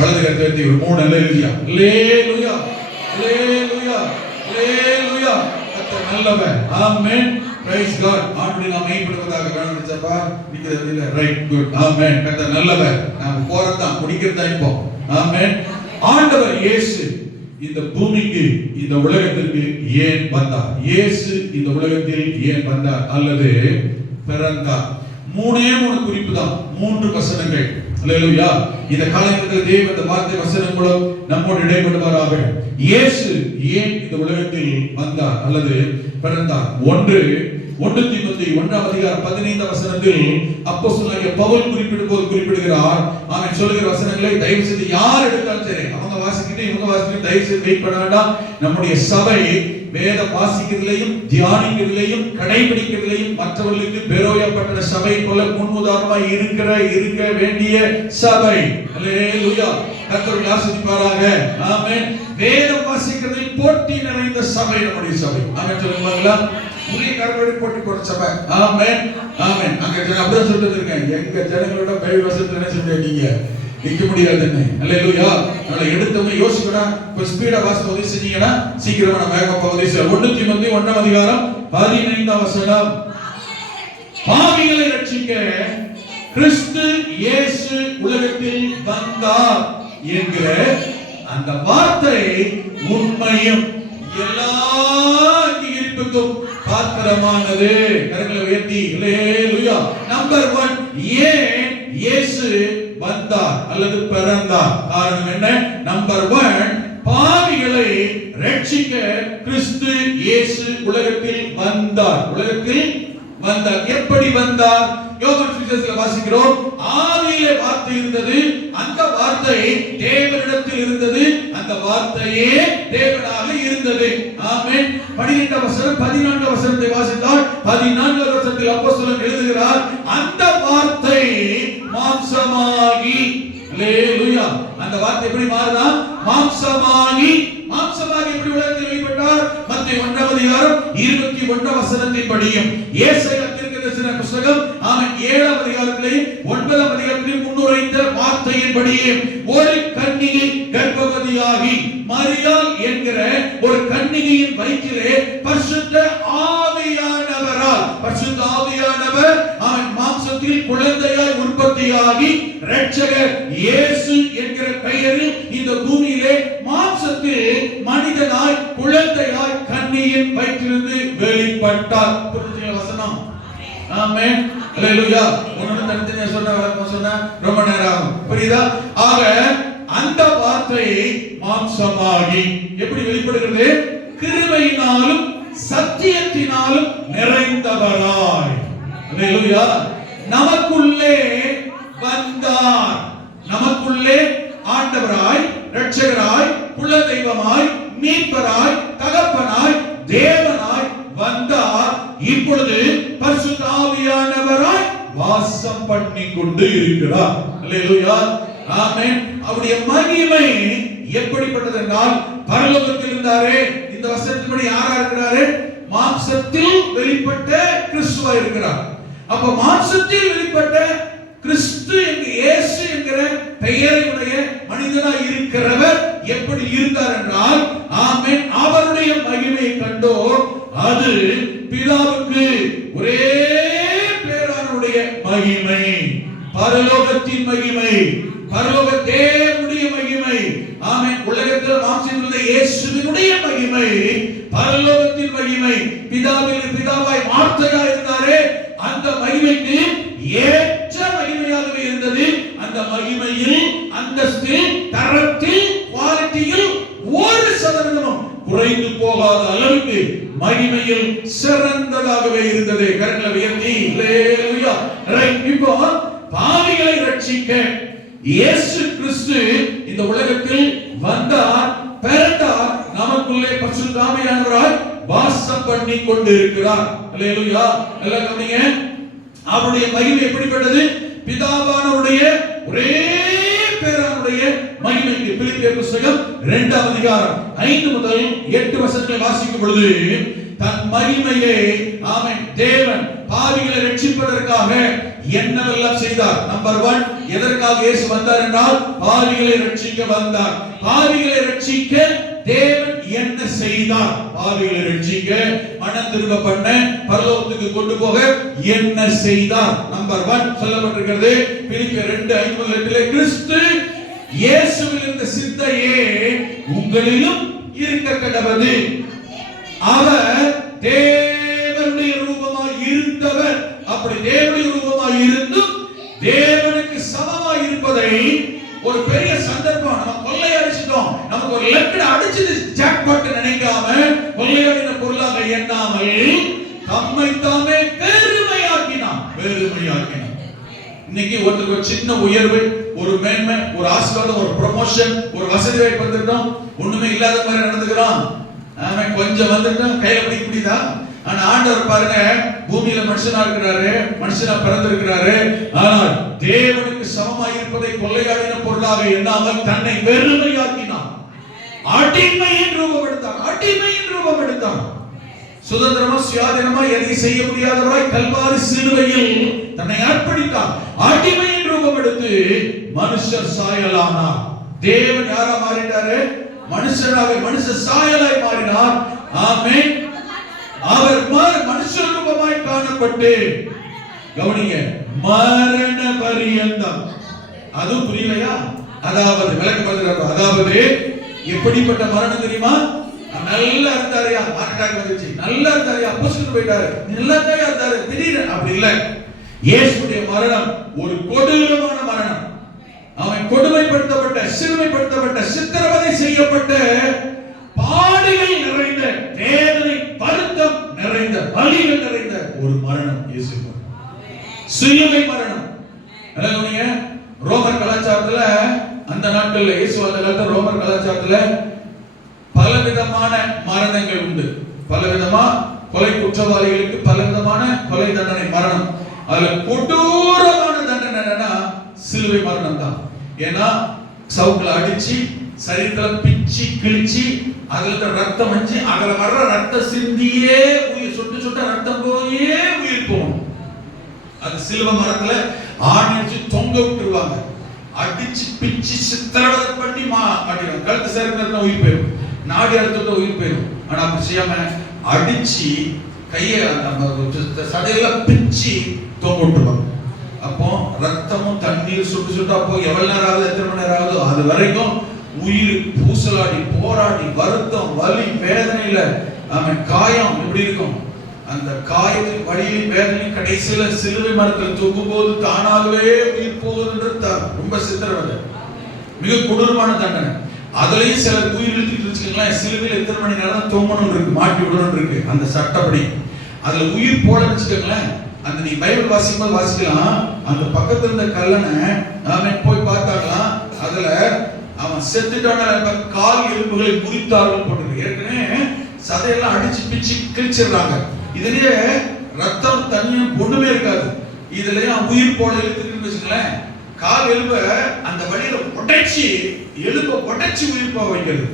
வலது கரத்தை உயர்த்தி ஒரு 3 அல்லேலூயா அல்லேலூயா அல்லேலூயா அல்லேலூயா. கர்த்தர் நல்லவர். ஆமென். Praise God. ஆண்டவரை நாம் மையப்படுவதாக கவனிச்சப்பா நிக்கிறது இல்ல. Right good. ஆமென். கர்த்தர் நல்லவர். நாம போறதா முடிக்கிறதா இப்போ. ஆமென். ஆண்டவர் இயேசு இந்த பூமிக்கு இந்த உலகத்திற்கு ஏன் வந்தார்? இயேசு இந்த உலகத்தில் ஏன் வந்தார் அல்லது பிறந்தார்? 3 குறிப்பு தான், 3 வசனங்கள். அல்லேலூயா. இந்த காலத்தில் தேவன் இந்த வார்த்தை வசனம் மூலம் நம்மோடு இடைப்படுவாராக. இயேசு ஏன் இந்த உலகத்தில் வந்தார் அல்லது பிறந்தார்? 1 தீமோத்தேயு 1:15 அப்போஸ்தலனாகிய பவுல் குறிப்பிடுகிறார். அவன் சொல்லுகிற வசனங்களை தயவு செய்து யார் எடுத்தாலும் சரி, அவங்க வாசிக்கிட்டு இவங்க வாசிக்கிட்டு தயவு செய்து வெயிட் பண்ண வேண்டாம். நம்முடைய சபை வேத வாசிக்கிறதிலையும் தியானிக்கிறதிலையும் கடைபிடிக்கிறதிலையும் மற்றவர்களுக்கு பெரோயப்பட்ட சபை போல முன்னுதாரணமாய் இருக்க வேண்டிய சபை. அல்லேலூயா. கர்த்தர் ஆசீர்வதிப்பாராக. ஆமென். வேதம் வாசிக்கிறதில் போட்டி நிறைந்த சபை நம்முடைய சபை. ஆமென் சொல்லுவாங்களா? புதிய கரப்படி போட்டி போட்ட சபை. ஆமென் ஆமென். அங்க அப்படியே சொல்லிட்டு இருக்கேன், எங்க ஜனங்களோட பைபிள் வசனத்தை என்ன சொல்றீங்க நீங்க நிக்க முடியாது என்ன? அல்லேலூயா. அதனால எடுத்தவங்க யோசிக்கணும். இப்ப ஸ்பீடா வாசிக்க உதவி செஞ்சீங்கன்னா சீக்கிரமா நம்ம வேகமா உதவி செய்யலாம். 1 தீமோத்தேயு 1:15 பாவிகளை ரட்சிக்க கிறிஸ்து இயேசு உலகத்தில் வந்தார் என்கிற அந்த வார்த்தை உண்மையும் எல்லா அங்கீகரிப்புக்கும் பாத்திரமானது. கரங்களை உயர்த்தி அல்லேலூயா. நம்பர் 1, ஏன் இயேசு வந்தார் அல்லது பிறந்தார்? காரணம் என்ன? நம்பர் 1, பாவிகளை ரட்சிக்க கிறிஸ்து இயேசு உலகத்தில் வந்தார். உலகத்தில் வந்தார். எப்படி வந்தார்? யோவான் சுவிசேஷத்துல வாசிக்கிறோம், ஆதியிலே வார்த்தை இருந்தது, அந்த வார்த்தை தேவனிடத்தில் இருந்தது, அந்த வார்த்தையே தேவனாக இருந்தது. ஆமென். 14 வசனத்தை வாசித்தால் 14 வசனத்தில் அப்போஸ்தலன் எழுதுகிறார், அந்த வார்த்தை மாம்சமாகி. அல்லேலூயா. அந்த வார்த்தை எப்படி மாறுதா? மாம்சமாகி எப்படி உலகத்தில் வெளிப்பட்டார்? மத்தேயு 1:21 படியும் ஏசாயா தீர்க்கதரிசன புத்தகம் 7 9 முன்னுரைத்த வார்த்தையின்படியே ஒரு கன்னிகை கர்ப்பவதியாகி மரியாள் என்கிற ஒரு கன்னிகையின் வயிற்றிலே பரிசுத்த ஆவியானவர் அவன் மாம்சத்தில் குழந்தையாய் உற்பத்தியாகி இரட்சகர் இயேசு என்கிற பெயரில் இந்த பூமியிலே மாம்சத்தில் மனிதனாய் குழந்தையாய் கன்னியின் வயிற்றிலிருந்து வெளிப்பட்டார். புரியுதுங்களா வசனம்? ஆமென். அல்லேலூயா. ஒன்னு தனித்தனியா சொன்ன ரொம்ப நேரம் புரியுதா? ஆக அந்த வார்த்தை மாம்சமாகி எப்படி வெளிப்படுகிறது? கிருபையினாலும் சத்தியத்தினாலும் நிறைந்தவராய். அல்லேலூயா. நமக்குள்ளே வந்தார். நமக்குள்ளே ஆண்டவராய், இரட்சகராய், குல தெய்வமாய், மீட்பராய், தகப்பனாய், தேவனாய் வந்தார். இப்பொழுது பரிசுத்த ஆவியானவராய் வாசம் பண்ணி கொண்டு இருக்கிறார். அல்லேலூயா. ஆமென். அவருடைய மகிமை எப்படிப்பட்டது என்றால், பரலோகத்தில் இருந்தாரே, இந்த வசனத்தின்படி யாரா இருக்கிறாரு? மாம்சத்தில் வெளிப்பட்ட கிறிஸ்துவா இருக்கிறார். அப்ப மாம்சத்தில் வெளிப்பட்ட கிறிஸ்து என்கிற இயேசு என்கிற பெயரையுடைய மனிதனாய் இருக்கிறவர் எப்படி இருந்தார் என்றால், ஆமென், அவருடைய மகிமையை கண்டோம். அது பிதாவுக்கு ஒரே பேரானுடைய மகிமை, பரலோகத்தின் மகிமை, பரலோக தேவனுடைய மகிமை. ஆமென். உலகத்தில் மாம்சத்தில் இயேசுவினுடைய மகிமை, பரலோகத்தின் மகிமை. பிதாவாய் வார்த்தையாய் இருந்தாரே, அந்த மகிமைக்கு ஏற்ற மகிமையாகவே இருந்தது. அந்த மகிமையில், அந்தஸ்தில், தரத்தில், குவாலிட்டியில் 1% குறைந்து போகாத அளவுக்கு மகிமையில் சிறந்ததாகவே இருந்தது. கரங்களை உயர்த்தி அல்லேலூயா. இப்போ பாவிகளை ரட்சிக்க இயேசு கிறிஸ்து இந்த உலகத்தில் வந்தார், பிறந்தார், நமக்குள்ளே பரிசுத்த ஆவியானவராய் வாசம் பண்ணி கொண்டிருக்கிறார். அல்லேலூயா. எல்லாம் கவனிங்க. அவருடைய மகிமை எப்படிப்பட்டது? பிதாவானவருடைய ஒரே பேரானுடைய மகிமைக்கு. பிலிப்பியர் புத்தகம் 2:5 முதல் 8 வசனங்களை வாசிக்கும் பொழுது, தன் மகிமையை, ஆமென், தேவன் பாவிகளை ரட்சிப்பதற்காக என்னவெல்லாம் செய்தார்? நம்பர் 1, எதற்காக இயேசு வந்தார் என்றால் பாவிகளை ரட்சிக்க வந்தார். பாவிகளை ரட்சிக்க தேவன் என்ன செய்தார்? பாவிகளை ரட்சிக்க, மனம் திரும்ப பண்ண, பரலோகத்துக்கு கொண்டு போக என்ன செய்தார்? நம்பர் 1 சொல்லப்பட்டிருக்கிறது பிலிப்பியர் 2:5 கிறிஸ்து இயேசுவில் இருந்த சிந்தையே உங்களிலும் இருக்க கடவது. அவர் தேவனுடைய ரூபமாய் இருந்தவர். அப்படி தேவனுடைய ரூபமாய் இருந்தும் தேவனுக்கு சமமாய் இருப்பதை ஒரு பெரிய சந்தர்ப்பம், நம்ம கொள்ளையடிச்சிட்டோம், நமக்கு ஒரு லெக்கட அடிச்சது ஜாக்பாட் நினைக்காம, கொள்ளையடின பொருளாக எண்ணாமல் தம்மை தாமே பெருமையாக்கினார். இன்னைக்கு ஒருத்தருக்கு ஒரு சின்ன உயர்வு, ஒரு மேன்மை, ஒரு ஆசீர்வாதம், ஒரு ப்ரமோஷன், ஒரு வசதி வாய்ப்பு வந்துட்டோம், ஒண்ணுமே இல்லாத மாதிரி நடந்துக்கிறான். அவன் கொஞ்சம் வந்துட்டோம், கையில பிடிக்குதா? ஆனா ஆண்டவர் பாருங்க, பூமியில மனுஷனா இருக்கிறாரு, மனுஷனா பிறந்திருக்கிறாரு. ஆனால் தேவனுக்கு சமமாய் இருப்பதை கொள்ளையாடின பொருளாக எண்ணாமல் தன்னை வெறுமையாக்கினார். அடிமையின் ரூபம் எடுத்தார். சுதந்திரமா சுயாதீனமா எதை செய்ய முடியாதவராய் கல்வாரி சிலுவையில் தன்னை அர்ப்பணித்தார். அடிமையின் ரூபம் எடுத்து மனுஷர் சாயலானார். தேவன் யாரா மாறினாரு? மனுஷனாக, மனுஷ சாயலாய் மாறினார். ஆமென். அவர் மனுஷ ரூபமாய் காணப்பட்டு, கவனிங்க, மரண பரியந்தம். அது புரியலையா? அதாவது விளக்கப்படுகிறார். அதாவது எப்படிப்பட்ட மரணம் தெரியுமா? நல்லா இருந்தாருயா, ஹார்ட் அட்டாக் வந்துச்சு, நல்லா இருந்தாருயா, அப்போஸ்தலர் போயிட்டாரு, நல்லா இருந்தாரு, திடீர்னு அப்படி இல்ல. இயேசுடைய மரணம் ஒரு கொடூரமான மரணம். அவன் கொடுமைப்படுத்தப்பட்ட, சிறுமைப்படுத்தப்பட்ட, சித்திரவதை செய்யப்பட்ட, பாடுகள் நிறைந்த, வேதனை, வருத்தம் நிறைந்த, வலிகள் நிறைந்த ஒரு மரணம் இயேசு. சிலுவை மரணம். அல்லேலூயா. ரோமர் கலாச்சாரத்துல அந்த நாட்கள்ல, இயேசு அந்த காலத்துல ரோமர் கலாச்சாரத்துல பலவிதமான மரணங்கள் உண்டு. பலவிதமா கொலை குற்றவாளிகளுக்கு பலவிதமான கொலை தண்டனை, மரணம். அதுல கொடூரமான தண்டனை என்னன்னா சிலுவை மரணம் தான். ஏன்னா சவுக்குல அடிச்சு, சரீரத்துல பிச்சு கிழிச்சு, அதுல ரத்தம் வந்து, அதுல வர்ற ரத்தம் சிந்தியே உயிர், சுட்டு சுட்ட ரத்தம் போயே உயிர் போகும். அது சிலுவை மரத்துல ஆணிச்சு தொங்க விட்டுருவாங்க. அடிச்சு பிச்சு சித்திரவதை பண்ணி மாட்டிடுவாங்க. கழுத்து சேர்ந்து உயிர் போயிடும், நாடி அறுத்துட்டு உயிர் போயிடும். ஆனா அப்படி செய்யாம அடிச்சு கையை சதையெல்லாம் பிச்சு தொங்க விட்டுருவாங்க. அப்போ ரத்தமும் தண்ணீர் சுட்டு சுட்டு, அப்போ எவ்வளவு நேரம் ஆகுது, எத்தனை மணி நேரம் ஆகுது, அது வரைக்கும் உயிர் பூசலாடி, போராடி, வருத்தம், வலி, வேதனையில அவன் காயம் எப்படி இருக்கும், அந்த காயத்தின் வலியின் வேதனை கடைசியில சிலுவை மரத்தில் தூக்கும் போது தானாகவே உயிர் போகுதுன்றது ரொம்ப சித்திரவதை, மிக கொடூரமான தண்டனை. அதுலயும் சிலர் உயிர் இழுத்துட்டு வச்சுக்கலாம். சிலுவையில் எத்தனை மணி நேரம் தொங்கணும் இருக்கு, மாட்டி விடணும் இருக்கு அந்த சட்டப்படி. அதுல உயிர் போட வச்சுக்கோங்களேன். அந்த நீ பைபிள் வாசிக்கும்போது வாசிக்கலாம், அந்த பக்கத்துல இருந்த கல்லனை அவன் போய் பார்த்தாங்களாம். அதுல அவன் செத்துட்டான கால் எலும்புகளை முறித்தார்கள் போட்டு, ஏற்கனவே சதையெல்லாம் அடிச்சு பிச்சு கிழிச்சிடுறாங்க. இதுலயே ரத்தம் தண்ணியும் ஒண்ணுமே இருக்காது. இதுலயே உயிர் போட இழுத்துட்டு வச்சுங்களேன், கால் எலும்ப அந்த வழியில உடைச்சி, எலும்ப உடைச்சி உயிர் போக வைக்கிறது.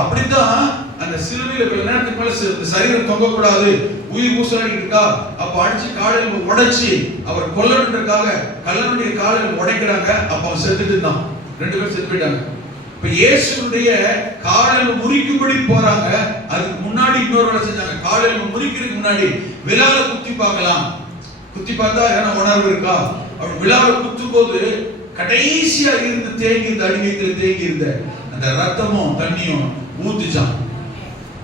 அப்படித்தான் அந்த சிலுவையில கொஞ்ச நேரத்துக்கு மேல சரீரம் தொங்க கூடாது, உயிர் பூசலாடி இருக்கா, அப்ப அடிச்சு காலையில உடைச்சி அவர் கொல்லணுன்றதுக்காக கல்லனுடைய காலையில உடைக்கிறாங்க. அப்ப அவன் செத்துட்டு தான், 2 பேரும் செத்து போயிட்டாங்க. இப்ப இயேசுடைய காலையில முறிக்கும்படி போறாங்க. அதுக்கு முன்னாடி இன்னொரு வேலை செஞ்சாங்க. காலையில முறிக்கிறதுக்கு முன்னாடி விழால குத்தி பார்க்கலாம், குத்தி பார்த்தா என்ன உணர்வு இருக்கா அப்படி விழால குத்தும் போது கடைசியா இருந்து தேங்கி இருந்த, அடிமையத்தில் தேங்கி இருந்த அந்த ரத்தமும் தண்ணியும் ஊத்துச்சான்.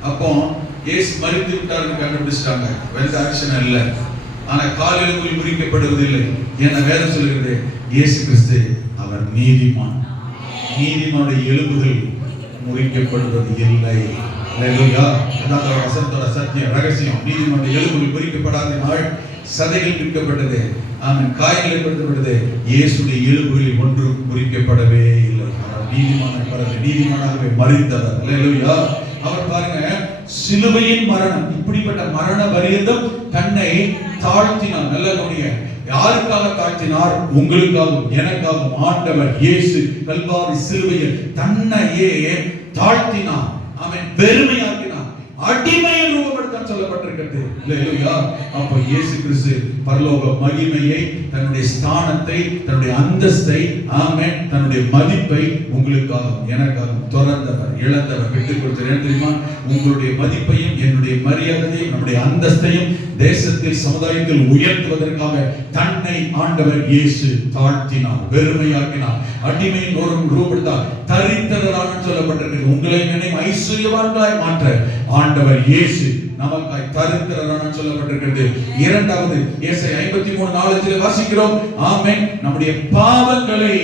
அப்போ இயேசு மரித்து விட்டார்னு கண்டுபிடிச்சிட்டாங்க. வேற ஆக்ஷன் இல்ல. ஆனா காலையில முறிக்கப்படுவதில்லை. என்ன வேதம் சொல்கிறது, இயேசு கிறிஸ்து அவர் நீதிமான். நீதிமானுடைய எலும்புகள் முறிக்கப்படுவது இல்லை. அல்லேலூயா. அதான் வசனத்தோட சத்தியம், ரகசியம். நீதிமானுடைய எலும்புகள் முறிக்கப்படாத நாள் சதைகள் பிரிக்கப்பட்டது, ஆமென், காயங்கள் ஏற்படுத்தப்பட்டது. இயேசுடைய எலும்புகளில் ஒன்றும் முறிக்கப்படவே இல்லை. நீதிமானாகவே மரித்தவர். அல்லேலூயா. அவர் பாருங்க, சிலுவையின் மரணம், இப்படிப்பட்ட மரண பரியந்தம் தன்னை தாழ்த்தினார். நல்ல கவனிங்க, யாருக்காக தாழ்த்தினார்? உங்களுக்காகவும் எனக்காகவும் ஆண்டவர் இயேசு கல்வாரி சிலுவையில் தன்னையே தாழ்த்தினார். ஆமென். வெறுமையாக்கினார். அடிமையின் ரூபம் எடுத்தான் சொல்லப்பட்டிருக்கிறது. அல்லேலூயா. அப்ப இயேசு கிறிஸ்து பரலோக மகிமையை, தன்னுடைய ஸ்தானத்தை, தன்னுடைய அந்தஸ்தை, ஆமென், தன்னுடைய மதிப்பை உங்களுக்காகவும் எனக்காகவும் துறந்தவர், இழந்தவர், விட்டுக் கொடுத்தார். தெரியுமா? உங்களுடைய மதிப்பையும் என்னுடைய மரியாதையும் நம்முடைய அந்தஸ்தையும் தேசத்தில் சமுதாயத்தில் உயர்த்துவதற்காக தன்னை ஆண்டவர் இயேசு தாழ்த்தினார், வெறுமையாக்கினார், அடிமை ரூபத்தார், தரித்திரராக சொல்லப்பட்டிருக்கிறது. உங்களை என்னையும் ஐஸ்வர்யவான்களாய் மாற்ற ஆண்டவர் இயேசு நமக்காய் தரித்திரராக சொல்லப்பட்டிருக்கிறது. இரண்டாவது ஏசாயா 53:4 வாசிக்கிறோம். ஆமென். நம்முடைய பாவங்களை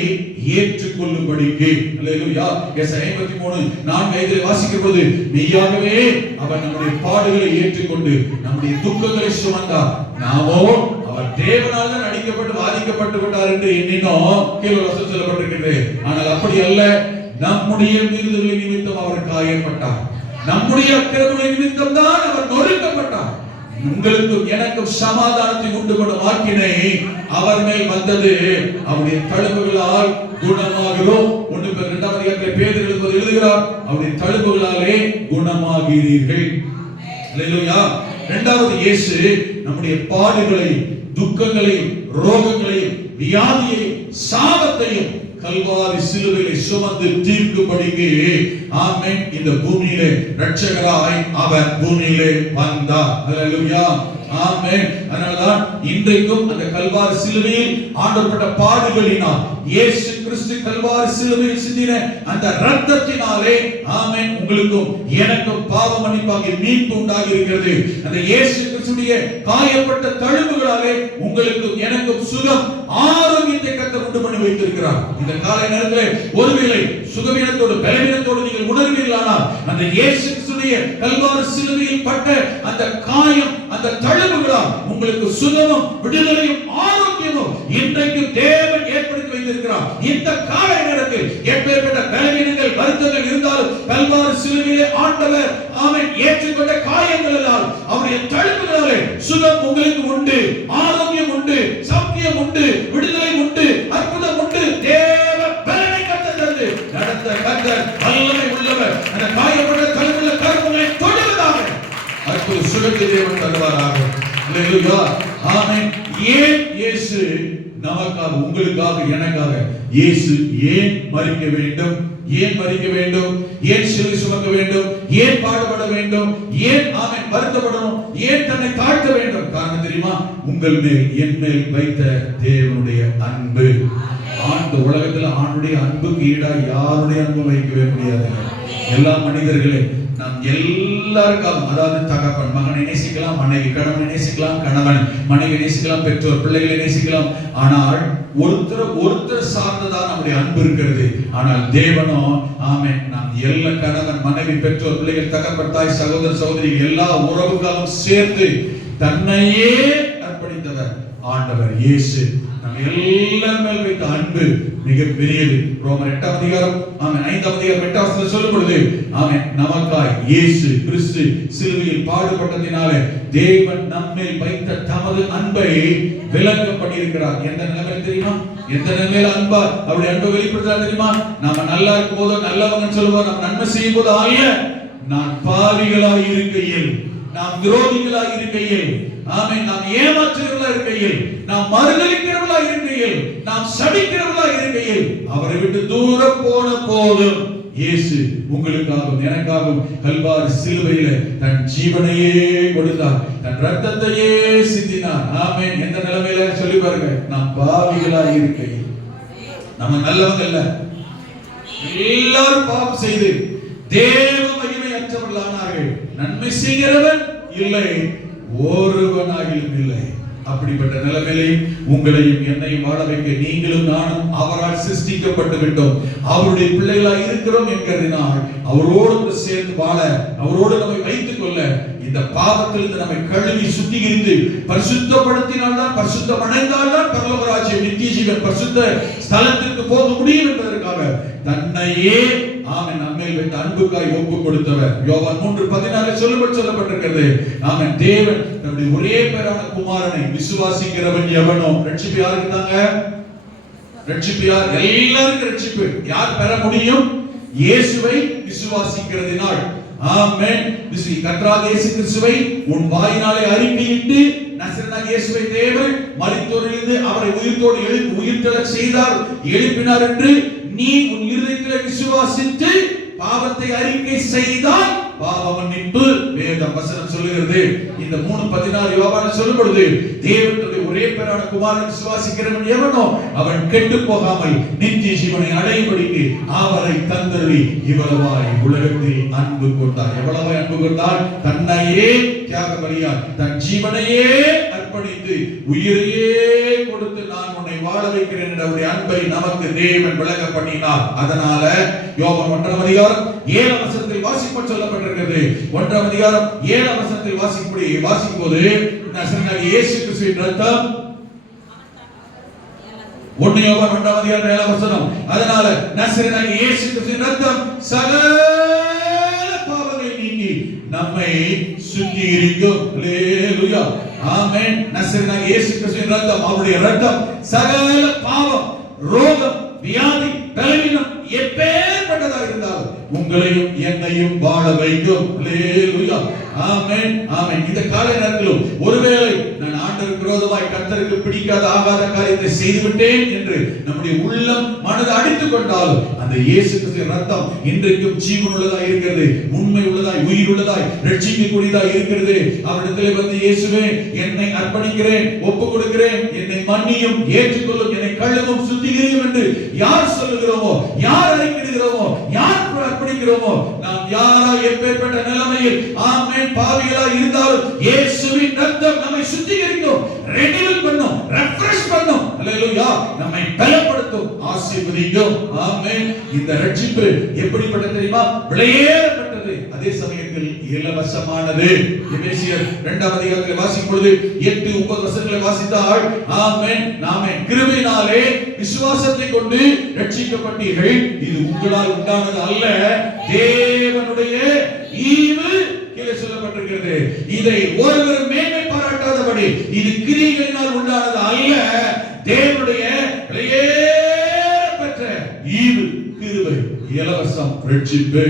ஏற்றுக்கொள்ளும்படிக்கு, அல்லேலூயா. ஏசாயா 53:4 வாசிக்கும்போது, மெய்யாகவே அவர் நம்முடைய பாடுகளை ஏற்றுக்கொண்டு நம்முடைய துக்கங்களை சுமந்தார், நாமோ அவர் தேவனால் தான் அடிக்கப்பட்டு வாதிக்கப்பட்டு விட்டார் என்று எண்ணினோம். கீழே வசனம் சொல்லப்பட்டிருக்கிறது. ஆனால் அப்படி அல்ல, நம்முடைய மீறுதல்களின் நிமித்தம் அவர் காயப்பட்டார், நம்முடைய அக்கிரமங்களின் நிமித்தம் தான் அவர் நொறுக்கப்பட்டார். உங்களுக்கும் எனக்கும் சமாதானத்தை உண்டு பண்ணும் ஆக்கினை அவர் மேல் வந்தது, அவருடைய தழும்புகளால் குணமாகிறோம். 1 பேதுரு எழுதுகிறார், அவருடைய தழும்புகளாலே குணமாகிறீர்கள். அல்லேலூயா. இரண்டாவது, இயேசு நம்முடைய பாடுகளையும் துக்கங்களையும் ரோகங்களையும் வியாதியையும் சாபத்தையும் கல்வாரி சிலுவையிலே சுமந்து தீர்க்கும்படிக்கு, ஆமென், இந்த பூமியிலே இரட்சகராய் அவர் பூமியிலே வந்தார். அல்லேலூயா. ஆமென். அதனால்தான் இன்றைக்கும் அந்த கல்வாரி சிலுவையில் ஆண்டவர்பட்ட பாடுகளினால், இயேசு கிறிஸ்து கல்வாரி சிலுவையில் சிந்தின அந்த இரத்தத்தினாலே, ஆமென், உங்களுக்கும் எனக்கும் பாவ மன்னிப்பாகிய மீட்பு உண்டாகி இருக்கிறது. அந்த இயேசு கிறிஸ்துவின் காயப்பட்ட தழும்புகளாலே உங்களுக்கும் எனக்கும் சுகம், ஆரோக்கியத்தை கர்த்தர் உண்டு பண்ணி வைத்திருக்கிறார். இந்த காலை நேரத்தில் ஒருவேளை சுகவீனத்தோடு பலவீனத்தோடு நீங்கள் உணர்வீர்களானால், அந்த இயேசு கிறிஸ்துவின் கல்வாரி சிலுவையில் பட்ட அந்த காயம், அந்த தழும்புகளால் உங்களுக்கு சுகமும் விடுதலையும் ஆரோக்கியமும் இன்றைக்கு தேவன் ஏற்படுத்தி வைத்திருக்கிறார். இந்த காலை நேரத்தில் எப்பேற்பட்ட பலவீனங்கள் வருத்தங்கள் இருந்தாலும் கல்வாரி சிலுவையிலே ஆண்டவர், ஆமென், ஏற்றுக்கொண்ட காயங்கள் எல்லாம் அவருடைய தழும்புகளாலே சுகம் உங்களுக்கு உண்டு, ஆரோக்கியம் உண்டு, சௌக்கியம் உண்டு, விடுதலை உண்டு, அற்புதம் உண்டு. தேவ பலனை கர்த்தர் நடத்த கர்த்தர் வல்லமை உள்ளவர். அந்த காயப்பட்ட தழும்புள்ள கருவுகளை தொடுவதாக அற்புத சுகத்தை தேவன் தருவாராக. அல்லேலூயா. ஆமென். ஏன் இயேசு நமக்காக, உங்களுக்காக, எனக்காக இயேசு ஏன் மரிக்க வேண்டும்? ஏன் மரிக்க வேண்டும்? ஏன் சிலுவை சுமக்க வேண்டும்? ஏன் பாடுபட வேண்டும்? ஏன், ஆமென், வருத்தப்படணும்? ஏன் தன்னை தாழ்த்த வேண்டும்? காரணம் தெரியுமா? உங்கள் மேல், என் மேல் வைத்த தேவனுடைய அன்பு. ஆண்டு உலகத்தில் ஆண்டுடைய அன்புக்கு ஈடா யாருடைய அன்பு வைக்கவே முடியாது. எல்லா மனிதர்களே, நாம் எல்லாருக்காக, அதாவது தகப்பன் மகனை நேசிக்கலாம், மனைவி கணவனை நேசிக்கலாம், கணவன் மனைவி நேசிக்கலாம், பெற்றோர் பிள்ளைகளை நேசிக்கலாம். ஆனால் ஒருத்தர் சார்ந்ததான் நம்முடைய அன்பு இருக்கிறது. ஆனால் தேவனோ, ஆமென், நாம் எல்லா கணவன் மனைவி பெற்றோர் பிள்ளைகள் தகப்பன் தாய் சகோதர சகோதரி எல்லா உறவுகளும் சேர்த்து தன்னையே அர்ப்பணித்தவர் ஆண்டவர் இயேசு. நம்ம எல்லார் மேல் வைத்த அன்பு மிக பெரியது. ரோமர் 8 அதிகாரம், ஆமென், 5 அதிகாரம் 8 வசனம் சொல்லும் பொழுது, ஆமென், நமக்காய் இயேசு கிறிஸ்து சிலுவையில் பாடுபட்டதினாலே தேவன் நம்மேல் வைத்த தமது அன்பை விளங்க பண்ணியிருக்கிறார். எந்த நிலைமையில் தெரியுமா? எந்த நிலைமையில அன்பா அவருடைய அன்பை வெளிப்படுத்துறார் தெரியுமா? நாம நல்லா இருக்கும் போதோ, நல்லவங்க சொல்லுவோம், நம்ம நன்மை செய்யும் போது அல்ல, நான் பாவிகளாய் இருக்கையில், நாம் விரோதிகளாய் இருக்கையில், ஆமென், நாம் ஏமாற்றுகிறவர்களாய் இருக்கையில், நாம் மறுதலிக்கிறவர்களாய் இருக்கையில், நாம் சபிக்கிறவர்களாய் இருக்கையில், அவரை விட்டு தூரம் போன போதும் இயேசு உங்களுக்காகவும் எனக்காகவும் கல்வாரி சிலுவையில தன் ஜீவனையே கொடுத்தார், தன் ரத்தத்தையே சிந்தினார். ஆமென். எந்த நிலைமையில சொல்லி பாருங்க, நாம் பாவிகளாய் இருக்கையில், நம்ம நல்லவங்க இல்ல, எல்லாரும் பாவம் செய்து தேவ மகிமை அற்றவர்களானார்கள், நன்மை செய்கிறவன் இல்லை, ஒருவனாகிலும் இல்லை. அப்படிப்பட்ட நிலைமையிலே உங்களையும் என்னையும் வாழ வைக்க நீங்களும் நானும் அவரால் சிருஷ்டிக்கப்பட்டு விட்டோம், அவருடைய பிள்ளைகளாய் இருக்கிறோம் என்கிறதினால் அவரோடு சேர்ந்து வாழ, அவரோடு நம்மை வைத்துக் கொள்ள, இந்த பாவத்திலிருந்து நம்மை கழுவி சுத்திகரித்து பரிசுத்தப்படுத்தினால் தான், பரிசுத்தம் அடைந்தால் தான் பரலோக ராஜ்யம், நித்திய ஜீவன், பரிசுத்த ஸ்தலத்திற்கு போக முடியும் என்பதற்காக தன்னையே, ஆமென், நம்மேல் வைத்த அன்புக்காய் ஒப்பு கொடுத்தவர். யோவான் 3:14 சொல்லப்பட்டிருக்கிறது, ஆமென், தேவன் தம்முடைய ஒரே பேரான குமாரனை விசுவாசிக்கிறவன் எவனோ, ரட்சிப்பு யாருக்கு தாங்க? ரட்சிப்பு யார்? எல்லாருக்கும் ரட்சிப்பு யார் பெற முடியும்? இயேசுவை விசுவாசிக்கிறதினால். ஆமென். கர்த்தராகிய இயேசு கிறிஸ்துவை உன் வாயினாலே அறிக்கையிட்டு நசரேயனாகிய இயேசுவை தேவன் மரித்தோரிலிருந்து அவரை உயிர்த்தெழச் செய்தார், எழுப்பினார் என்று நீ உன் இருதயத்தில் விசுவாசித்து பாவத்தை அறிக்கை செய்தால் பாவ மன்னிப்பு வேதம் வசனம் சொல்லுகிறது. இந்த 3:14 யோவான் சொல்லும் பொழுது தேவனுடைய ஒரே பேரான குமாரனை விசுவாசிக்கிறவன் எவனோ அவன் கெட்டு போகாமல் நித்திய ஜீவனை அடையும்படிக்கு அவரை தந்தருளி இவ்வளவாய் உலகத்தில் அன்பு கொண்டார். எவ்வளவாய் அன்பு கொண்டார்? தன்னையே தியாக பலியாய் தன் ஜீவனையே அர்ப்பணித்து உயிரையே கொடுத்து நான் உன்னை வாழ வைக்கிறேன் என்ற அவருடைய அன்பை நமக்கு தேவன் விளங்க பண்ணினார். அதனால யோவான் 1ஆம் அதிகாரம் 7ஆம் வசனத்தில் வாசிக்க சொல்லப்பட்டிருக்கிறது. 1ஆம் அதிகாரம் 7ஆம் வசனத்தில் வாசிக்கும் போது நசரேயனாகிய இயேசு கிறிஸ்துவின் இரத்தம் 1 யோவான் 1ஆம் அதிகாரம் 7ஆம் வசனம். அதனால நசரேயனாகிய இயேசு கிறிஸ்துவின் இரத்தம் சகல பாவங்களை நீக்கி நம்மை சுத்திகரிக்கும். அல்லேலூயா, ஆமென். நசரேயனாகிய இயேசு கிறிஸ்துவின் இரத்தம், அவருடைய இரத்தம் சகல பாவம், ரோகம், வியாதி, பலவீனம் எப்பேற்பட்டதாக இருந்தாலும் உங்களையும் என்னையும் வாழ வைக்கும். அல்லேலூயா, ஆமென், ஆமென். இந்த கால நேரத்திலும் ஒருவேளை நான் ஆண்டவருக்கு விரோதமாய் கர்த்தருக்கு பிடிக்காத ஆகாத காரியத்தை செய்துவிட்டேன் என்று நம்முடைய உள்ளம் மனதை அடித்துக் கொண்டாலும் அந்த இயேசு கிறிஸ்துவின் இரத்தம் இன்றைக்கும் ஜீவன் உள்ளதாய் இருக்கிறது, உண்மை உள்ளதாய், உயிர் உள்ளதாய், ரட்சிக்கக்கூடியதாய் இருக்கிறது. அவரிடத்திலே வந்து இயேசுவே என்னை அர்ப்பணிக்கிறேன், ஒப்புக் கொடுக்கிறேன், என்னை மன்னியும், ஏற்றுக்கொள்ளும், என்னை கழுவும், சுத்திகரியும் என்று யார் சொல்லுகிறோமோ, யார் அறிக்கையிடுகிறோமோ, யார் அர்ப்பணிக்கிறோமோ, நாம் யாரா எப்பேற்பட்ட நிலைமையில் ஆமென் பாவிகளாய் இருந்தாலும் இயேசுவின் இரத்தம் நம்மை சுத்திகரிக்கும், ரெனியூல் பண்ணும், ரெஃப்ரெஷ் பண்ணும். அல்லேலூயா, நம்மை பலப்படுத்தும், ஆசீர்வதிக்கும். ஆமென். இந்த ரட்சிப்பு எப்படிப்பட்டது தெரியுமா? விலையேறப்பட்டது, அதே சமயத்தில் இலவசமானது. எபேசியர் 2ஆம் அதிகாரத்தில் வாசிக்கும் பொழுது 8-9 வசனங்களை வாசித்தால் ஆமென், நாமே கிருபையினாலே விசுவாசத்தை கொண்டு ரட்சிக்கப்பட்டீர்கள், இது உங்களால் உண்டானது அல்ல, தேவனுடைய ஈவு கீழே சொல்லப்பட்டிருக்கிறது. இதை ஒருவரும் மேன்மை பாராட்டாதபடி இது கிரியைகளினால் உண்டானது அல்ல, தேவனுடைய பெற்ற ஈவு, கிருபை, இலவசம், ரட்சிப்பு.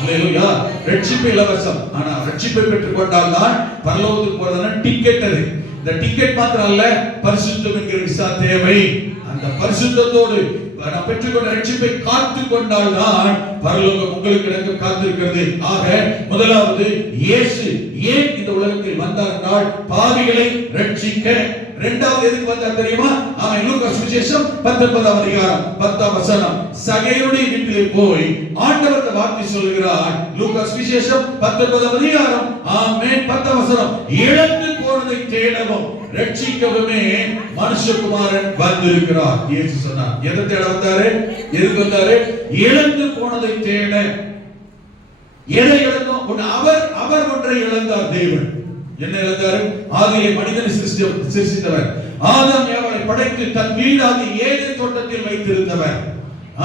அல்லேலூயா, ரட்சிப்பு இலவசம். ஆனா ரட்சிப்பை பெற்றுக் கொண்டால் தான் பரலோகத்துக்கு போறதுனா டிக்கெட். அது இந்த டிக்கெட் மாத்திரம் அல்ல, பரிசுத்தம் என்கிற விசா தேவை. அந்த பரிசுத்தத்தோடு நாம் பெற்றுக்கொண்ட ரட்சிப்பை காத்துக் கொண்டால் தான் பரலோகம் உங்களுக்கு எனக்கு காத்திருக்கிறது. ஆக முதலாவது இயேசு ஏன் இந்த உலகத்தில் வந்தார் என்றால் பாவிகளை ரட்சிக்க. இரண்டாவது எதுக்கு வந்தார் தெரியுமா? அவன் லூக்கா சுவிசேஷம் 19ஆம் அதிகாரம் 10ஆம் வசனம். சகேயுடைய வீட்டிலே போய் ஆண்டவர் இந்த வார்த்தை சொல்கிறார். லூக்கா சுவிசேஷம் 19ஆம் அதிகாரம் ஆமென் 10ஆம் வசனம். இழந்து போனதை தேடவும் ரட்சிக்கவுமே மனுஷகுமாரன் வந்திருக்கிறார். இயேசு சொன்னார். எதை தேட வந்தாரு? எதுக்கு வந்தாரு? இழந்து போனதை தேட. எதை இழந்தோம்? அவர் ஒன்றை இழந்தார். தேவன் என்ன இழந்தார்? ஆதியிலே மனிதனை சிருஷ்டித்தவர், ஆதாம் ஏவாளை படைத்து தன் வீடாகி ஏதேன் தோட்டத்தில் வைத்திருந்தவர்.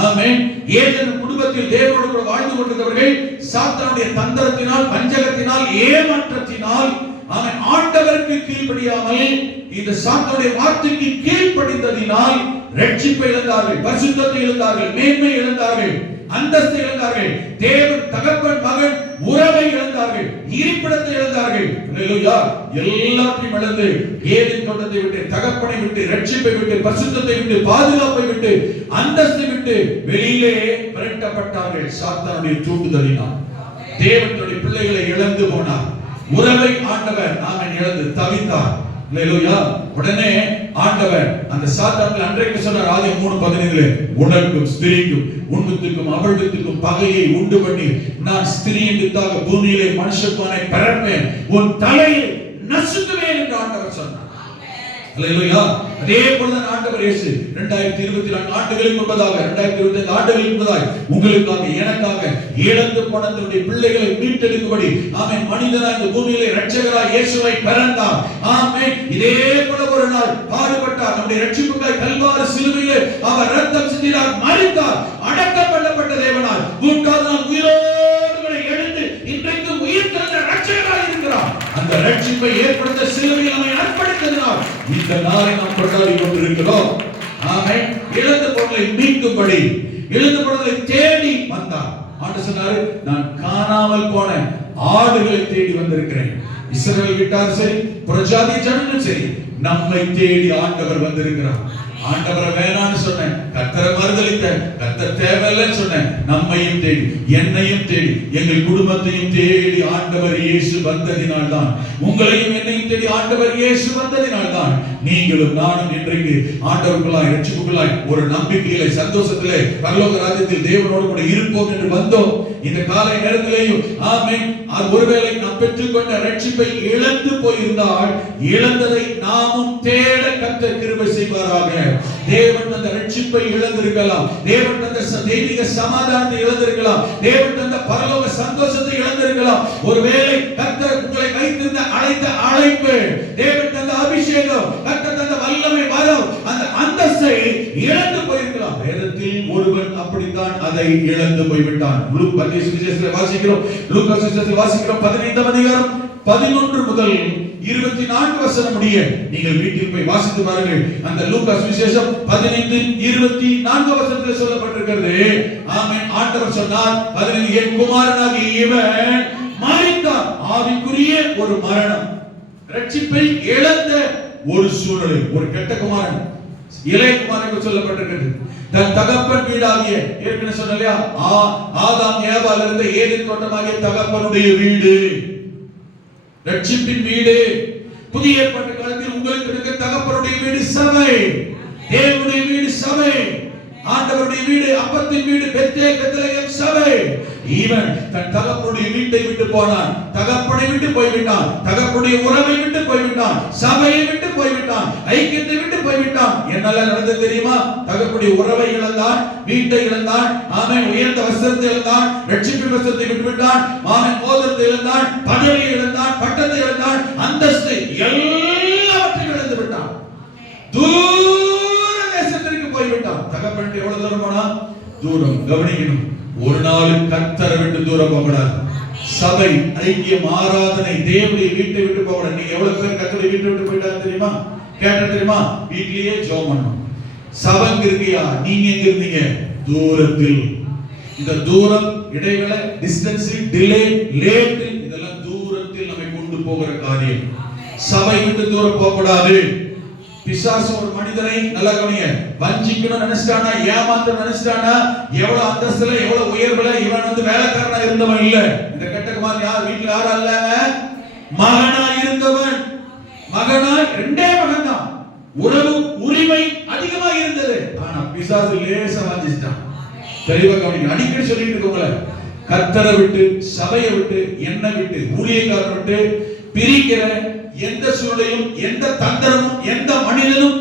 ஆமென். ஏதேன் குடும்பத்தில் தேவனோடு கூட வாழ்ந்து கொண்டிருந்தவர்கள் சாத்தானுடைய தந்திரத்தினால், வஞ்சகத்தினால், ஏமாற்றத்தினால் அவன் ஆண்டவருக்கு கீழ்ப்படியாமல் இந்த சாத்தானுடைய வார்த்தைக்கு கீழ்ப்படிந்ததினால் ரட்சிப்பை இழந்தார்கள், பரிசுத்தத்தை இழந்தார்கள், மேன்மை இழந்தார்கள், அந்தஸ்தை இழந்தார்கள், தேவன் தகப்பன் மகன் உறவை இழந்தார்கள், இருப்பிடத்தை இழந்தார்கள். அல்லேலூயா, எல்லாத்தையும் இழந்து ஏதேன் தோட்டத்தை விட்டு, தகப்பனை விட்டு, ரட்சிப்பை விட்டு, பரிசுத்தத்தை விட்டு, பாதுகாப்பை விட்டு, அந்தஸ்தை விட்டு வெளியிலே விரட்டப்பட்டார்கள். சாத்தானுடைய தூண்டுதலினால் தேவனுடைய பிள்ளைகளை இழந்து போனார். உறவை ஆண்டவர் நாம இழந்து தவித்தார். அல்லேலூயா. உடனே ஆண்டவர் அந்த சாத்தானுக்கு அன்றைக்கு சொன்னார். ஆதியாகமம் 3:15 உனக்கும் ஸ்திரீக்கும் உன்னுக்கும் அவளுக்கும் பகையை உண்டு பண்ணி நான் ஸ்திரீயின் வித்தாக பூமியிலே மனுஷகுமாரனை பிறப்பேன், உன் தலையை நசுக்குவேன் என்று ஆண்டவர் சொன்னார். அல்லேலூயா. அதே போலதான் ஆண்டவர் இயேசு 2024 ஆண்டுகளுக்கு முன்பதாக, 2025 ஆண்டுகளுக்கு முன்பதாக உங்களுக்காக, எனக்காக இழந்து போன தன்னுடைய பிள்ளைகளை மீட்டெடுக்கும்படி ஆமென் மனிதனாய் இந்த பூமியிலே இரட்சகராய் இயேசுவை பிறந்தார். ஆமென். இதே போல ஒரு நாள் பாடுபட்டார். நம்முடைய இரட்சிப்புக்காய் கல்வாரி சிலுவையிலே அவர் இரத்தம் சிந்தினார், மரித்தார், அடக்கம் பண்ணப்பட்ட தேவனாய் 3ஆம் நாள் உயிரோடு எழுந்து இன்றைக்கு உயிர் தந்த இரட்சகராய் இருக்கிறார். அந்த இரட்சிப்பை ஏற்படுத்த சிலுவையில் நம்மை அர்ப்பணித்ததினால் இந்த நாளை நாம் கொண்டாடி கொண்டிருக்கிறோம். ஆமென். இழந்த பொருளை மீட்கும்படி, இழந்த பொருளை தேடி வந்தார். ஆண்டவர் சொன்னாரு, நான் காணாமல் போன ஆடுகளை தேடி வந்திருக்கிறேன். இஸ்ரவேல் வீட்டார் சரி, புறஜாதி ஜனங்கள் சரி, நம்மை தேடி ஆண்டவர் வந்திருக்கிறார். ஆண்டவரை வேணான்னு சொன்னேன், கர்த்தரை மறுதலித்தேன், கர்த்தர் தேவையில்லைன்னு சொன்னேன். நம்மையும் தேடி, என்னையும் தேடி, எங்கள் குடும்பத்தையும் தேடி ஆண்டவர் இயேசு வந்ததினால் தான், உங்களையும் என்னையும் தேடி ஆண்டவர் இயேசு வந்ததினால் தான் நீங்களும் நானும் இன்றைக்கு ஆண்டவர்களாய், ரட்சிப்புகளாய், ஒரு நம்பிக்கையிலே, சந்தோஷத்திலே, பரலோக ராஜ்யத்தில் தேவனோடு கூட இருப்போம் என்று வந்தோம். இந்த காலை நேரத்திலேயும் ஆமென், ஒருவேளை நாம் பெற்றுக்கொண்ட ரட்சிப்பை இழந்து போயிருந்தால், இழந்ததை நாமும் தேட கர்த்தர் கிருபை செய்வாராக. தேவன் தந்த ரட்சிப்பை இழந்திருக்கலாம், தேவன் தந்த தெய்வீக சமாதானத்தை இழந்திருக்கலாம், தேவன் தந்த பரலோக சந்தோஷத்தை இழந்திருக்கலாம். ஒருவேளை கர்த்தர் உங்களை வைத்திருந்த அழைத்த அழைப்பு, தேவன் தந்த அபிஷேகம், கர்த்தர் தந்த வல்லமை, வரம், அந்த அந்தஸ்தை இழந்து போயிருக்கலாம். வேதத்தில் ஒருவன் அப்படித்தான் அதை இழந்து போய்விட்டான். லூக்கா சுவிசேஷத்தில் வாசிக்கிறோம், 15ஆம் அதிகாரம் 11 முதல் 24 வசனம் முடிய நீங்கள் வீட்டில் போய் வாசித்து பாருங்கள். அந்த லூக்கா சுவிசேஷம் 15:24 வசனத்தில் சொல்லப்பட்டிருக்கிறது. ஆமென். ஆண்டவர் சொன்னார், 15 என் குமாரனாகிய இவன் மரித்தான். ஆவிக்குரிய ஒரு மரணம், ரட்சிப்பை இழந்த ஒரு சூழல், ஒரு கெட்ட குமாரன், இளைய குமாரனுக்கு சொல்லப்பட்டிருக்கிறது. தன் தகப்பன் வீடாகிய, ஏற்கனவே சொன்னலையா, ஆதாம் ஏவாள் இருந்த ஏதேன் தோட்டமாகிய தகப்பனுடைய வீடு, ரட்சிப்பின் வீடு. புதிய ஏற்பாட்டு காலத்தில் உங்களுக்கு இருக்க தகப்பனுடைய வீடு சபை, தேவனுடைய வீடு சபை, ஆண்டவருடைய வீடு, அப்பத்தின் வீடு, பெத்லகேம் சபை. இவன் தன் தகப்பனுடைய வீட்டை விட்டு போனான், தகப்பனை விட்டு போய்விட்டான், தகப்பனுடைய உறவை விட்டு போய்விட்டான், சபையை விட்டு போய்விட்டான், ஐக்கியத்தை விட்டு போய்விட்டான். என்னெல்லாம் நடந்தது தெரியுமா? தகப்பனுடைய உறவை இழந்தான், வீட்டை இழந்தான், ஆமென், உயர்ந்த வஸ்திரத்தை இழந்தான், ரட்சிப்பின் வஸ்திரத்தை விட்டுவிட்டான், ஆமென், மோதிரத்தை இழந்தான், பதவியை இழந்தான், பட்டத்தை இழந்தான், அந்தஸ்தை எல்லாவற்றையும் இழந்து விட்டான். தூர தேசத்திற்கு போய்விட்டான். தகப்பனுடைய எவ்வளவு தூரம் போனா? தூரம். கவனிக்கணும், ஒரு நாள் கர்த்தரை விட்டு தூரம் போகக்கூடாது. சபை, ஐக்கியம், ஆராதனை, தேவனுடைய வீட்டை விட்டு போகக்கூடாது. நீங்க எவ்வளவு பேர் கர்த்தருடைய வீட்டை விட்டு போயிட்டாங்க தெரியுமா? கேட்ட தெரியுமா? வீட்லயே ஜெபம் பண்ணணும். சபை இருக்கியா? நீங்க எங்க இருந்தீங்க? தூரத்தில். இந்த தூரம், இடைவேளை, டிஸ்டன்ஸ், டிலே, லேட், இதெல்லாம் தூரத்தில் நம்மை கொண்டு போகிற காரியம். சபை விட்டு தூரம் போகக்கூடாது. பிசாசு ஒரு மனிதனை நல்லா கவனிங்க, வஞ்சிக்கணும் நினைச்சிட்டானா, ஏமாத்த நினைச்சிட்டானா, எவ்வளவு அந்தஸ்துல, எவ்வளவு உயர்வுல, இவன் வேலைக்காரனா இருந்தவன் இல்ல. இந்த கெட்ட குமாரன் யார்? வீட்டுல யாரும் அல்லங்க, மகனா இருந்தவன். மகனாய், ரெண்டே மகன் தான், உறவு உரிமை அதிகமா இருந்தது. ஆனா பிசாசு லேசா வஞ்சிச்சிட்டான். தெளிவா கவனிங்க. அடிக்கடி சொல்லிட்டு இருக்கோங்களே, கர்த்தரை விட்டு, சபையை விட்டு, என்னை விட்டு, ஊழியக்காரரை விட்டு பிரிக்கிற எந்த சூழலையும், எந்த தந்திரமும், எந்த மனிதனும்,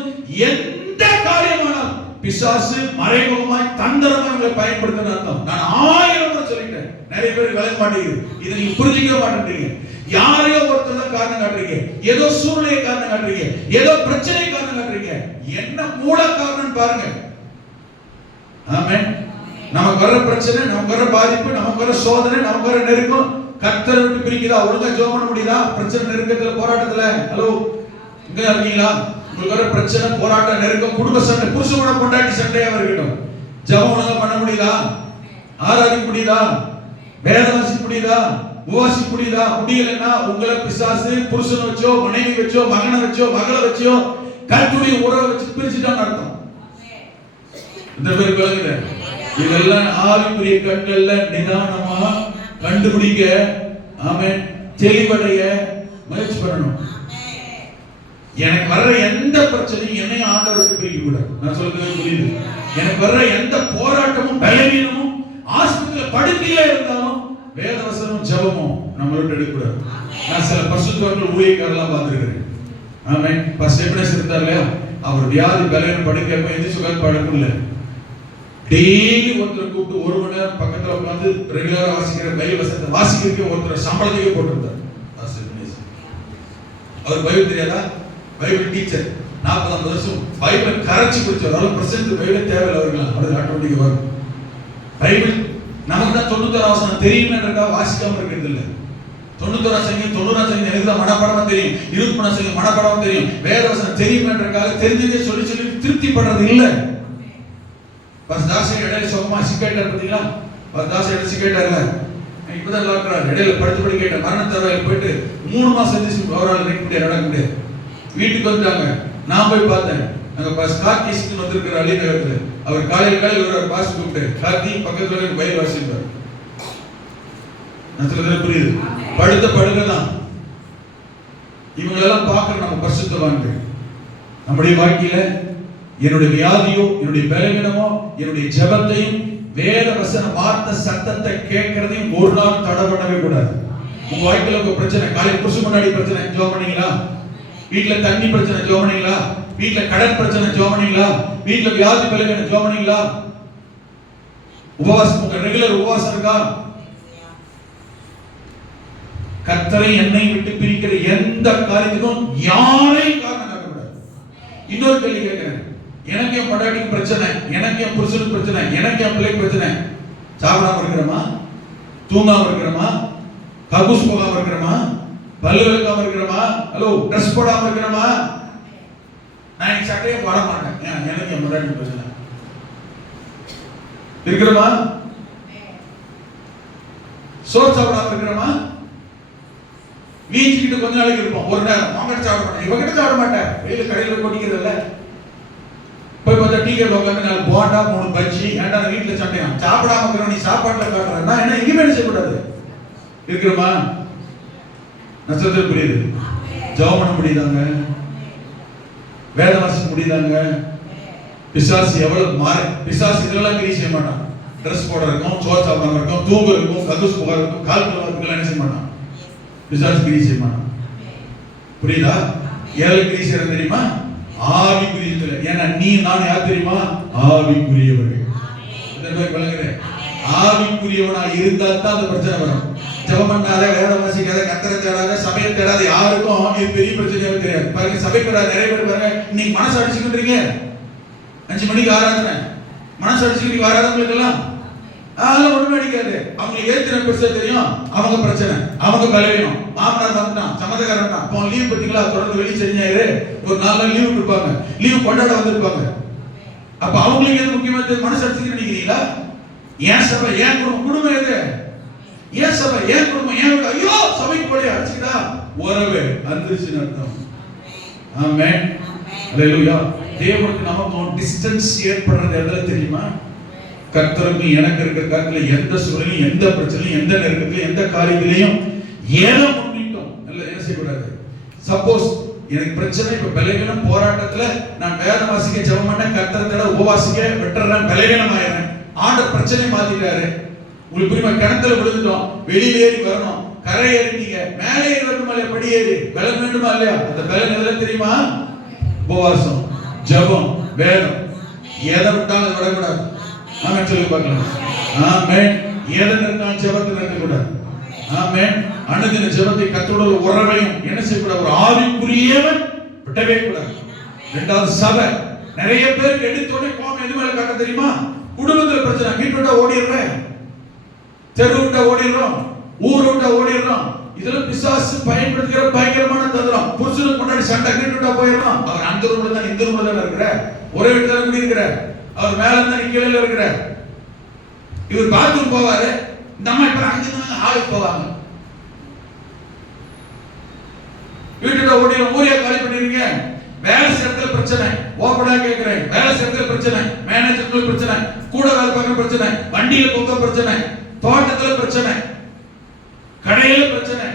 எந்த காரியமானாலும் பிசாசு மறைமுகமாய் தந்திரமா உங்களை பயன்படுத்தின அர்த்தம். நான் 1000 முறை சொல்லிட்டேன், நிறைய பேர் விளங்க மாட்டேங்குது, இதை நீங்க புரிஞ்சிக்க மாட்டேன்றீங்க. யாரையோ ஒருத்தர் தான் காரணம் காட்டுறீங்க, ஏதோ சூழ்நிலை காரணம் காட்டுறீங்க, ஏதோ பிரச்சனை காரணம் காட்டுறீங்க. என்ன மூல காரணம் பாருங்க. ஆமென். நமக்கு வர பிரச்சனை, நமக்கு வர பாதிப்பு, நமக்கு வர சோதனை, நமக்கு வர நெருக்கம் கர்த்தரை விட்டு பிரிக்குதா? ஒழுங்கா ஜெபம் பண்ண முடியுதா? பிரச்சனை, நெருக்கத்துல, போராட்டத்துல, ஹலோ, இங்க இருக்கீங்களா? உங்களுக்கு வர பிரச்சனை, போராட்டம், நெருக்கம், குடும்ப சண்டை, புருஷனோட பொண்டாட்டி சண்டையா இருக்கட்டும், ஜெபம் ஒழுங்கா பண்ண முடியுதா? ஆராதிக்க முடியுதா? வேதம் வாசிக்க முடியுதா? உபவாசிக்க முடியுதா? முடியலன்னா உங்களை பிசாசு புருஷனை வச்சோ, மனைவி வச்சோ, மகனை வச்சோ, மகளை வச்சோ, கர்த்தருடைய உறவை வச்சு பிரிச்சுட்டான்னு அர்த்தம். இந்த பேர் விளங்குது. இதெல்லாம் ஆவிக்குரிய கண்கள்ல நிதானமா கண்டுபிடிக்க, ஆமென், தெளிவடைய முயற்சி பண்ணணும். எனக்கு வர்ற எந்த பிரச்சனையும் என்னை ஆண்டவரை விட்டு பிரிக்க கூடாது. நான் சொல்றது புரியுது? எனக்கு வர்ற எந்த போராட்டமும், பலவீனமும், ஆஸ்பத்திரியில படுக்கையில இருந்தாலும் வேதவசனமும் ஜெபமும் நம்ம விட்டு எடுக்க கூடாது. நான் சில பரிசுத்தவான்கள் ஊழியக்காரலாம் பார்த்திருக்கிறேன். ஆமென். பஸ்டேப்னஸ் இருந்தார் இல்லையா, அவர் வியாதி பலவீனம் படுக்கையப்ப எந்திரிச்சு உட்கார்ந்து படுக்கல. டெய்லி ஒருத்தரை கூப்பிட்டு 1 மணி நேரம் பக்கத்துல உட்கார்ந்து ரெகுலரா வாசிக்கிற பைபிள் வசனத்தை வாசிக்கிறதுக்கு ஒருத்தர் சம்பளத்துக்கே போட்டுருந்தார். அவர் பைபிள் தெரியாதா? பைபிள் டீச்சர், 40-50 வருஷம் பைபிள் கரைச்சி குடிச்சார். அவ்வளவு பர்சன்ட் பைபிள் தேவையில்லை அவர்களாம், அவருக்கு ஆட்டோமேட்டிக்கா வரும். பைபிள் நமக்கு தான் 91 வசனம் தெரியுமேன்றதுக்காக வாசிக்காம இருக்கிறது இல்லை. 91 சங்கீதம் 90 சங்கீதம் எனக்கு தான் மனப்பாடமா தெரியும், 23 சங்கீதம் மனப்பாடமா தெரியும். வேத வசனம் தெரியுமேன்றதுக்காக தெரிஞ்சதே சொல்லி சொல்லி திருப்தி பண்றது இல்லை. பஸ் தாசி இடையில சுகமா சிக்கேட்டர் பார்த்தீங்களா? தாஸ் எடுத்து கேட்டார்ல, இப்பதான் இருக்கிறார், இடையில படுத்து கேட்டேன், மரண தருவாயில் போயிட்டு 3 மாசம் அவரால் நிற்க முடியாது, நடக்க முடியாது. வீட்டுக்கு வந்துட்டாங்க. நான் போய் பார்த்தேன். அங்க கார்த்திஸ்க்கு வந்திருக்கிற அலிநகரத்துல அவர் காலையில் ஒரு பாஸ் கூப்பிட்டு, கார்த்தி பக்கத்துல பயில் வாசிப்பார். நான் சொல்றது புரியுது? படுத்த படுக்கைதான். இவங்களெல்லாம் பார்க்கற நம்ம பரிசுத்தவான்கள். நம்முடைய வாழ்க்கையில என்னுடைய வியாதியோ, என்னுடைய பலவீனமோ, என்னுடைய ஜெபத்தையும் வேத வசன வார்த்தை சத்தத்தை கேட்கறதையும் ஒரு நாள் தடை பண்ணவே கூடாது. உங்க வாழ்க்கையில உங்க பிரச்சனை, காலையில் புருஷ முன்னாடி பிரச்சனை, ஜெபம் பண்ணீங்களா? வீட்டுல தண்ணி பிரச்சனை, ஜெபம் பண்ணீங்களா? வீட்டுல கடன் பிரச்சனை, ஜெபம் பண்ணீங்களா? வீட்டுல வியாதி பலவீனம், ஜெபம் பண்ணீங்களா? உபவாசம், உங்க ரெகுலர் உபவாசம் இருக்கா? கர்த்தரை என்னை விட்டு பிரிக்கிற எந்த காரியத்துக்கும் யாரையும் காரணம் காட்டக்கூடாது. இன்னொரு கேள்வி கேட்கிறேன். எனக்கு என் படாட்டிக்கு பிரச்சனை, எனக்கு என் புருஷனுக்கு பிரச்சனை, எனக்கு என் பிள்ளைக்கு பிரச்சனை, சாப்பிடாம இருக்கிறோமா? தூங்காம இருக்கிறோமா? கபூஸ் போகாம இருக்கிறோமா? பல்லு விளக்காம இருக்கிறோமா? ஹலோ, ட்ரெஸ் போடாம இருக்கிறோமா? நான் சட்டையை போட மாட்டேன், எனக்கு என் படாட்டிக்கு பிரச்சனை இருக்கிறோமா? சோறு சாப்பிடாம இருக்கிறோமா? வீச்சுக்கிட்டு கொஞ்ச நாளைக்கு இருப்போம், ஒரு நேரம் அவங்ககிட்ட சாப்பிட மாட்டேன், இவங்கிட்ட சாப்பிட மாட்டேன், வெளியில கடையில் கொட்டிக்கிறதில்ல. போய் பார்த்தா டீ கடை உட்காந்து 4 போண்டா 3 பஜ்ஜி, ஏன்டா வீட்டுல சாப்பிட்டேன், சாப்பிடாம இருக்கிறோம், நீ சாப்பாட்டுல காட்டுறேன், நான் என்ன எங்கேயுமே செய்யக்கூடாது இருக்கிறோமா? நான் சொல்றது புரியுது? ஜெபம் பண்ண முடியுதாங்க? வேத வாசிக்க முடியுதாங்க? பிசாசு எவ்வளவு மாறி, பிசாசு இதெல்லாம் கிரி செய்ய மாட்டான். ட்ரெஸ் போட இருக்கும், சோறு சாப்பிடாம இருக்கும், தூங்க இருக்கும், கதுசு போக இருக்கும், கால் கலவரத்துக்கு என்ன செய்ய மாட்டான். பிசாசு கிரி செய்ய மாட்டான். புரியுதா? ஏழு கிரி செய்யறது தெரியுமா? ஆவிக்குரியதுல. ஏன்னா நீ நான் யார் தெரியுமா? ஆவிக்குரியவர்கள். இதெல்லாம் விளங்குறேன். ஆவிக்குரியவனா இருந்தா தான் அந்த பிரச்சனை வரும். ஜெபம் பண்ணாத, வேத வாசிக்காத, கர்த்தரை தேடாத, சபையை தேடாத யாருக்கும் இது பெரிய பிரச்சனையாவே தெரியாது. பாருங்க, சபைக்கு வர நிறைய பேர் பாருங்க, இன்னைக்கு மனசு அடிச்சுக்கிட்டீங்க, 5 மணிக்கு ஆராதனை, மனசு அடிச்சுக்கிட்டு ஆராதனைகளுக்கு எல்லாம் அதெல்லாம் ஒண்ணுமே அடிக்காது. அவங்களுக்கு ஏத்தின பெருசா தெரியும், அவங்க பிரச்சனை, அவங்க பலவீனம். மாமனார் வந்துட்டான், சம்மந்தக்காரன் வந்துட்டான், இப்போ லீவ் பத்தீங்களா, தொடர்ந்து வெளியே செஞ்சாயிரு, ஒரு 4 நாள் லீவ் கொடுப்பாங்க, லீவ் கொண்டாட வந்திருப்பாங்க. அப்ப அவங்களுக்கு எது முக்கியமா மனசு அடிச்சுக்கிட்டு நினைக்கிறீங்களா? ஏன் சபை, ஏன் குடும்பம் எது? ஏன் சபை, ஏன் குடும்பம், ஏன் ஐயோ சபைக்கு போய் அடிச்சுக்கிட்டா உறவு அந்திருச்சுன்னு அர்த்தம். ஆமென், அல்லேலூயா. தேவனுக்கு நமக்கு டிஸ்டன்ஸ் ஏற்படுறது எதுல தெரியுமா? கர்த்தருக்கு எனக்கு இருக்கிற காரியத்துல எந்த சூழலையும், எந்த பிரச்சனையும், எந்த நெருக்கத்திலையும், எந்த காரியத்திலையும் ஏதோ முன்னிட்டோம் என்ன செய்யக்கூடாது. சப்போஸ் எனக்கு பிரச்சனை, இப்ப பலவீனம், போராட்டத்துல நான் வேத வாசிக்க, ஜெபம் பண்ண, கர்த்தரை உபவாசிக்க விட்டுறேன், பலவீனம் ஆயிடுறேன். ஆண்டவர் பிரச்சனை மாத்திட்டாரு. உங்களுக்கு புரியுமா? கிணத்துல விழுந்துட்டோம், வெளியில ஏறி வரணும், கரை ஏறிட்டீங்க, மேலே ஏறி வரணுமா இல்லையா? படி ஏறி பலன் வேண்டுமா இல்லையா? அந்த பலன் எதுல தெரியுமா? உபவாசம், ஜெபம், வேதம். எதை விட்டாலும் அதை விடக்கூடாது. ஆமென் சொல்லி பார்க்கலாம். ஆமென். எதை நிறுத்தாலும் ஜெபத்தை நிறுத்தக்கூடாது. ஆமென். அனுதின ஜெபத்தை, கர்த்தரோட உறவையும் என்ன செய்யக்கூடாது? ஒரு ஆவிக்குரியவன் விட்டவே கூடாது. இரண்டாவது சபை. நிறைய பேருக்கு எடுத்தோடனே கோபம் எது மேல காட்ட தெரியுமா? குடும்பத்துல பிரச்சனை, வீட்டு விட்டா ஓடிடுறேன், தெரு விட்டா ஓடிடுறோம், ஊர் விட்டா ஓடிடுறோம். இதுல பிசாசு பயன்படுத்துகிற பயங்கரமான தந்திரம். புருஷனுக்கு முன்னாடி சண்டை, வீட்டு விட்டா போயிடணும். அவர் அந்த ரூம்ல தான், இந்த ரூம்ல தான் இருக்கிற, ஒரே வீட்டுல தான் குடி இருக்கிற, அவர் மேல தான் கீழே இருக்கிற. இவர் பாத்ரூம் போவாரு, இந்த அம்மா இப்ப அங்கே ஆளுக்கு போவாங்க. வீட்டுல ஓடிடும், ஊரியா காலி பண்ணிருங்க. வேலை செய்யறதுல பிரச்சனை, ஓப்பனா கேட்கிறேன், வேலை செய்யறதுல பிரச்சனை, மேனேஜர்ல பிரச்சனை, கூட வேலை பார்க்கற பிரச்சனை, வண்டியில போக பிரச்சனை, தோட்டத்துல பிரச்சனை, கடையில பிரச்சனை,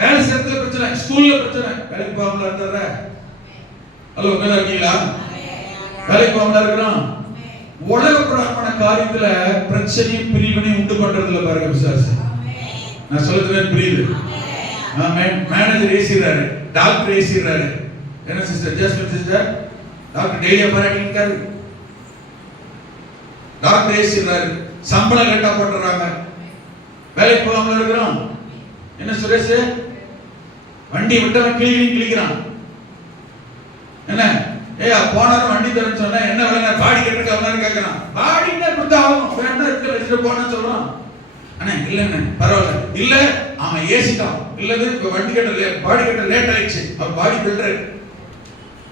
வேலை செய்யறதுல பிரச்சனை, ஸ்கூல்ல பிரச்சனை. வேலைக்கு போகாமல இருந்தார, ஹலோ உங்க இருக்கீங்களா? வேலைக்கு போகாமல இருக்கிறோம். உலக பிரகாரமான காரியத்துல பிரச்சனையும் பிரிவினையும் உண்டு பண்றதுல பாருங்க பிசாசு. நான் சொல்றது புரியுது? ஆமென். மேனேஜர் ஏசிறாரு, டாக்டர் ஏசிறாரு. என்ன சிஸ்டர், ஜஸ்ட் சிஸ்டர், டாக்டர் டெய்லியா பாராட்டிட்டாரு, டாக்டர் ஏசிறாரு, சம்பளம் கட்டா போட்டுறாங்க, வேலைக்கு போகாமல இருக்கிறோம். என்ன சுரேஷ், வண்டி விட்டவன் கிளிக்கிறான். என்ன ஏயா போனாலும் வண்டி தரேன்னு சொன்னா என்ன வேலை, பாடி கட்டுறதுக்கு அவனாரு கேட்கறான். பாடினா கொடுத்தா ஆகும், வேண்டாம் இருக்கிற வச்சுட்டு போனேன்னு சொல்றான். அண்ணா இல்லைண்ணே பரவாயில்ல, இல்ல அவன் ஏசிட்டான், இல்லது இப்ப வண்டி கட்ட பாடி கட்ட லேட் ஆயிடுச்சு, அவன் பாடி பில்டர்.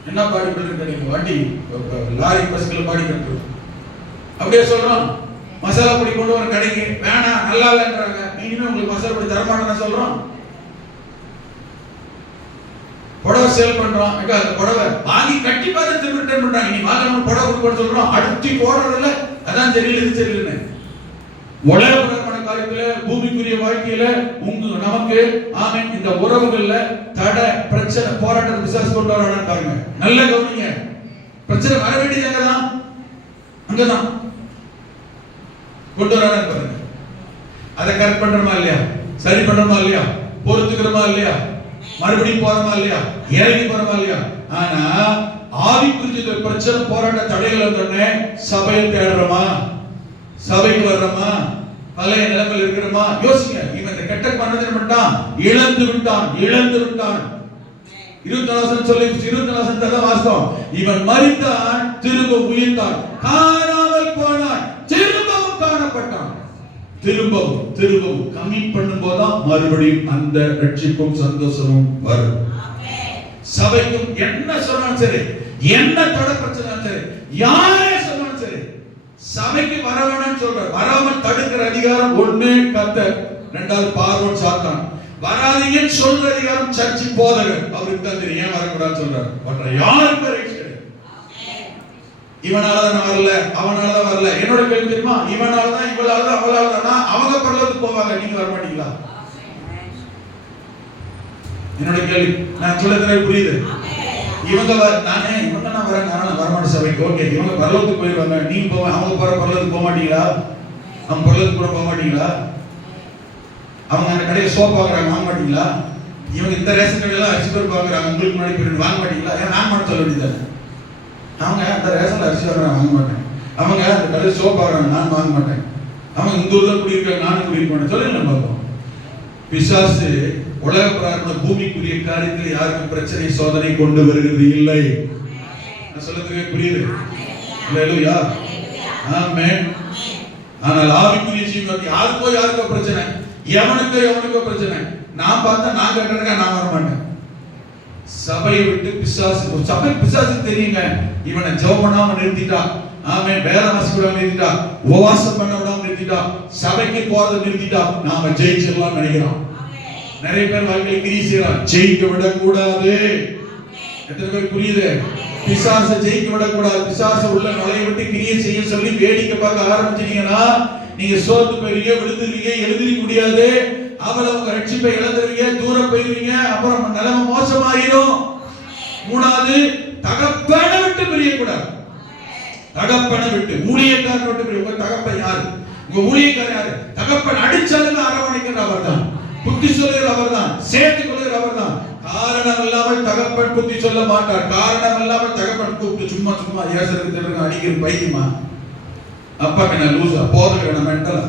என்ன பாடி பில்டர் கிடைக்கும்? வண்டி லாரி பஸ்ல பாடி கட்டுறது அப்படியே சொல்றான். மசாலா பொடி கொண்டு வர கடைக்கு வேணாம் நல்லா இல்லைன்றாங்க. இனிமே உங்களுக்கு மசாலா பொடி தரமாட்டேன்னு சொல்றோம். புடவை சேல் பண்றோம், அந்த புடவை வாங்கி கட்டி பார்த்து திரும்ப ரிட்டர்ன் பண்றாங்க. நீ வாங்க புடவை கொடுக்க சொல்றோம், அடுத்து போடுறதில்ல. அதான் தெரியல, இது தெரியலன்னு. உலகமான காரியத்துல, பூமிக்குரிய வாழ்க்கையில நமக்கு ஆமென் இந்த உறவுகள்ல தடை பிரச்சனை போராட்டம் பிசாசு கொண்டு வரான்னு பாருங்க. நல்ல கவனிங்க. பிரச்சனை வர வேண்டியது எங்கதான்? அங்கதான் கொண்டு வரான்னு பாருங்க. அதை கரெக்ட் பண்றோமா இல்லையா? சரி பண்றோமா இல்லையா? பொறுத்துக்கிறோமா இல்லையா? மறுபடியும் போறோமா இல்லையா? இறங்கி போறோமா இல்லையா? ஆனா ஆவிக்குரிய பிரச்சனை போராட்ட தடைகள் வந்தோடனே சபையை தேடுறோமா? சபைக்கு வர்றோமா? பழைய நிலைமையில் இருக்கிறோமா? யோசிங்க. இவன் இந்த கெட்ட பண்ணதை மட்டும் இழந்து விட்டான். 24 சொல்லி 24 வாஸ்தவம். இவன் மரித்தான், திரும்ப உயிர்த்தான், காணாமல் போனான், திரும்பவும் காணப்பட்டான். திரும்பவும் கமிட் பண்ணும் போதுதான் மறுபடியும் அந்த ரட்சிப்பும் சந்தோஷமும் வரும். சபைக்கும் என்ன சொன்னாலும் சரி, என்ன தடை பிரச்சனை சரி, யாரே சொன்னாலும் சரி, சபைக்கு வரவேணும்னு சொல்ற வராமல் தடுக்கிற அதிகாரம் ஒண்ணு கர்த்தர், இரண்டாவது பார்வோன் சாத்தான். வராதீங்கன்னு சொல்ற அதிகாரம் சர்ச்சு போதகர். அவருக்கு தான் தெரியும் ஏன் வரக்கூடாதுன்னு சொல்றாரு. மற்ற யாருக்கும் ரைட்ஸ் கிடையாது. இவனாலதான் வரல, அவனாலதான் வரல. என்னோட கேள்வி தெரியுமா? இவனாலதான், இவளாலதான், அவளாலதான். அவங்க பரலோகத்துக்கு போவாங்க, நீங்க வர மாட்டீங்களா? என்னோட கேள்வி. நான் சொல்றது புரியுது? இவங்க நான் வரமாட்டேன் சபைக்கு. ஓகே, இவங்க பரலோகத்துக்கு போயிருவாங்க, நீங்க போவ, அவங்க பரலோகத்துக்கு போக மாட்டீங்களா? அவங்க பரலோகத்துக்கு கூட போக மாட்டீங்களா? அவங்க அந்த கடையை சோப் வாங்குறாங்க, வாங்க மாட்டீங்களா? இவங்க இந்த ரேஷன் கடையெல்லாம் அரிசி பருப்பு வாங்குறாங்க, உங்களுக்கு முன்னாடி போயிட்டு வாங்க மாட்டீங்களா? ஏன் நான் மட்டும் சொல்ல வேண்டியதானே? அவங்க அந்த ரேஷன்ல அரிசி வாங்குறாங்க, வாங்க மாட்டேன். அவங்க அந்த கடையில் சோப் வாங்குறாங்க, நான் வாங்க மாட்டேன். அவங்க இந்த ஊர்ல குடியிருக்காங்க, நானும் குடியிருக்க மாட்டேன். சொல்லுங்க பார்ப்போம். பிசாசு உலக பிரார்த்தனை பூமிக்குரிய காரியத்தில் யாருக்கும் பிரச்சனை சோதனை கொண்டு வருகிறது இல்லை. நான் சொல்றதுக்கு புரியுது? அல்லேலூயா, ஆமென். ஆனால் ஆவிக்குரிய ஜீவனுக்கு யாருக்கோ பிரச்சனை, எவனுக்கோ பிரச்சனை. நான் பார்த்தா நான் கேட்டேன், நான் வர மாட்டேன். சபையை விட்டு பிசாசு, சபை பிசாசு தெரியுங்க. இவனை ஜெபம் பண்ணாம நிறுத்திட்டா, ஆமென், வேற வாசிக்க நிறுத்திட்டா, உபவாசம் பண்ண விடாம நிறுத்திட்டா, சபைக்கு போறதை நிறுத்திட்டா, நாம ஜெயிச்சிடலாம் நினைக்கிறோம். நிறைய பேர் வாழ்க்கையில கிரியை செய்யறான். ஜெயிக்க விடக்கூடாது. எத்தனை பேர் புரியுது? பிசாசை ஜெயிக்க விடக்கூடாது. பிசாசை உள்ள நுழைய விட்டு கிரியை செய்ய சொல்லி வேடிக்கை பார்க்க ஆரம்பிச்சீங்கன்னா நீங்க சோர்ந்து போயிருவீங்க, விழுந்துருவீங்க, எழுதிக்க முடியாது. அவளை உங்க ரட்சிப்பை இழந்துருவீங்க, தூரம் போயிருவீங்க, அப்புறம் நிலைமை மோசமாயிரும். மூணாவது, தகப்பனை விட்டு பிரியக்கூடாது. தகப்பனை விட்டு, ஊழியக்காரனை விட்டு பிரிய. உங்க தகப்பன் யாரு? உங்க ஊழியக்காரர் யாரு? தகப்பன் அடிச்சாலுமே அரவணைக்கிற அவர் தான், புத்தி சொல்லுகிற அவர் தான், சேர்த்துக் கொள்கிற அவர் தான். காரணம் இல்லாமல் தகப்பன் புத்தி சொல்ல மாட்டார். காரணம் இல்லாமல் தகப்பன் கூப்பிட்டு சும்மா ஏசருக்கு தெரியுங்க, அடிக்கிற பைத்தியமா, அப்பா என்ன லூசா, போதும் மென்டலா.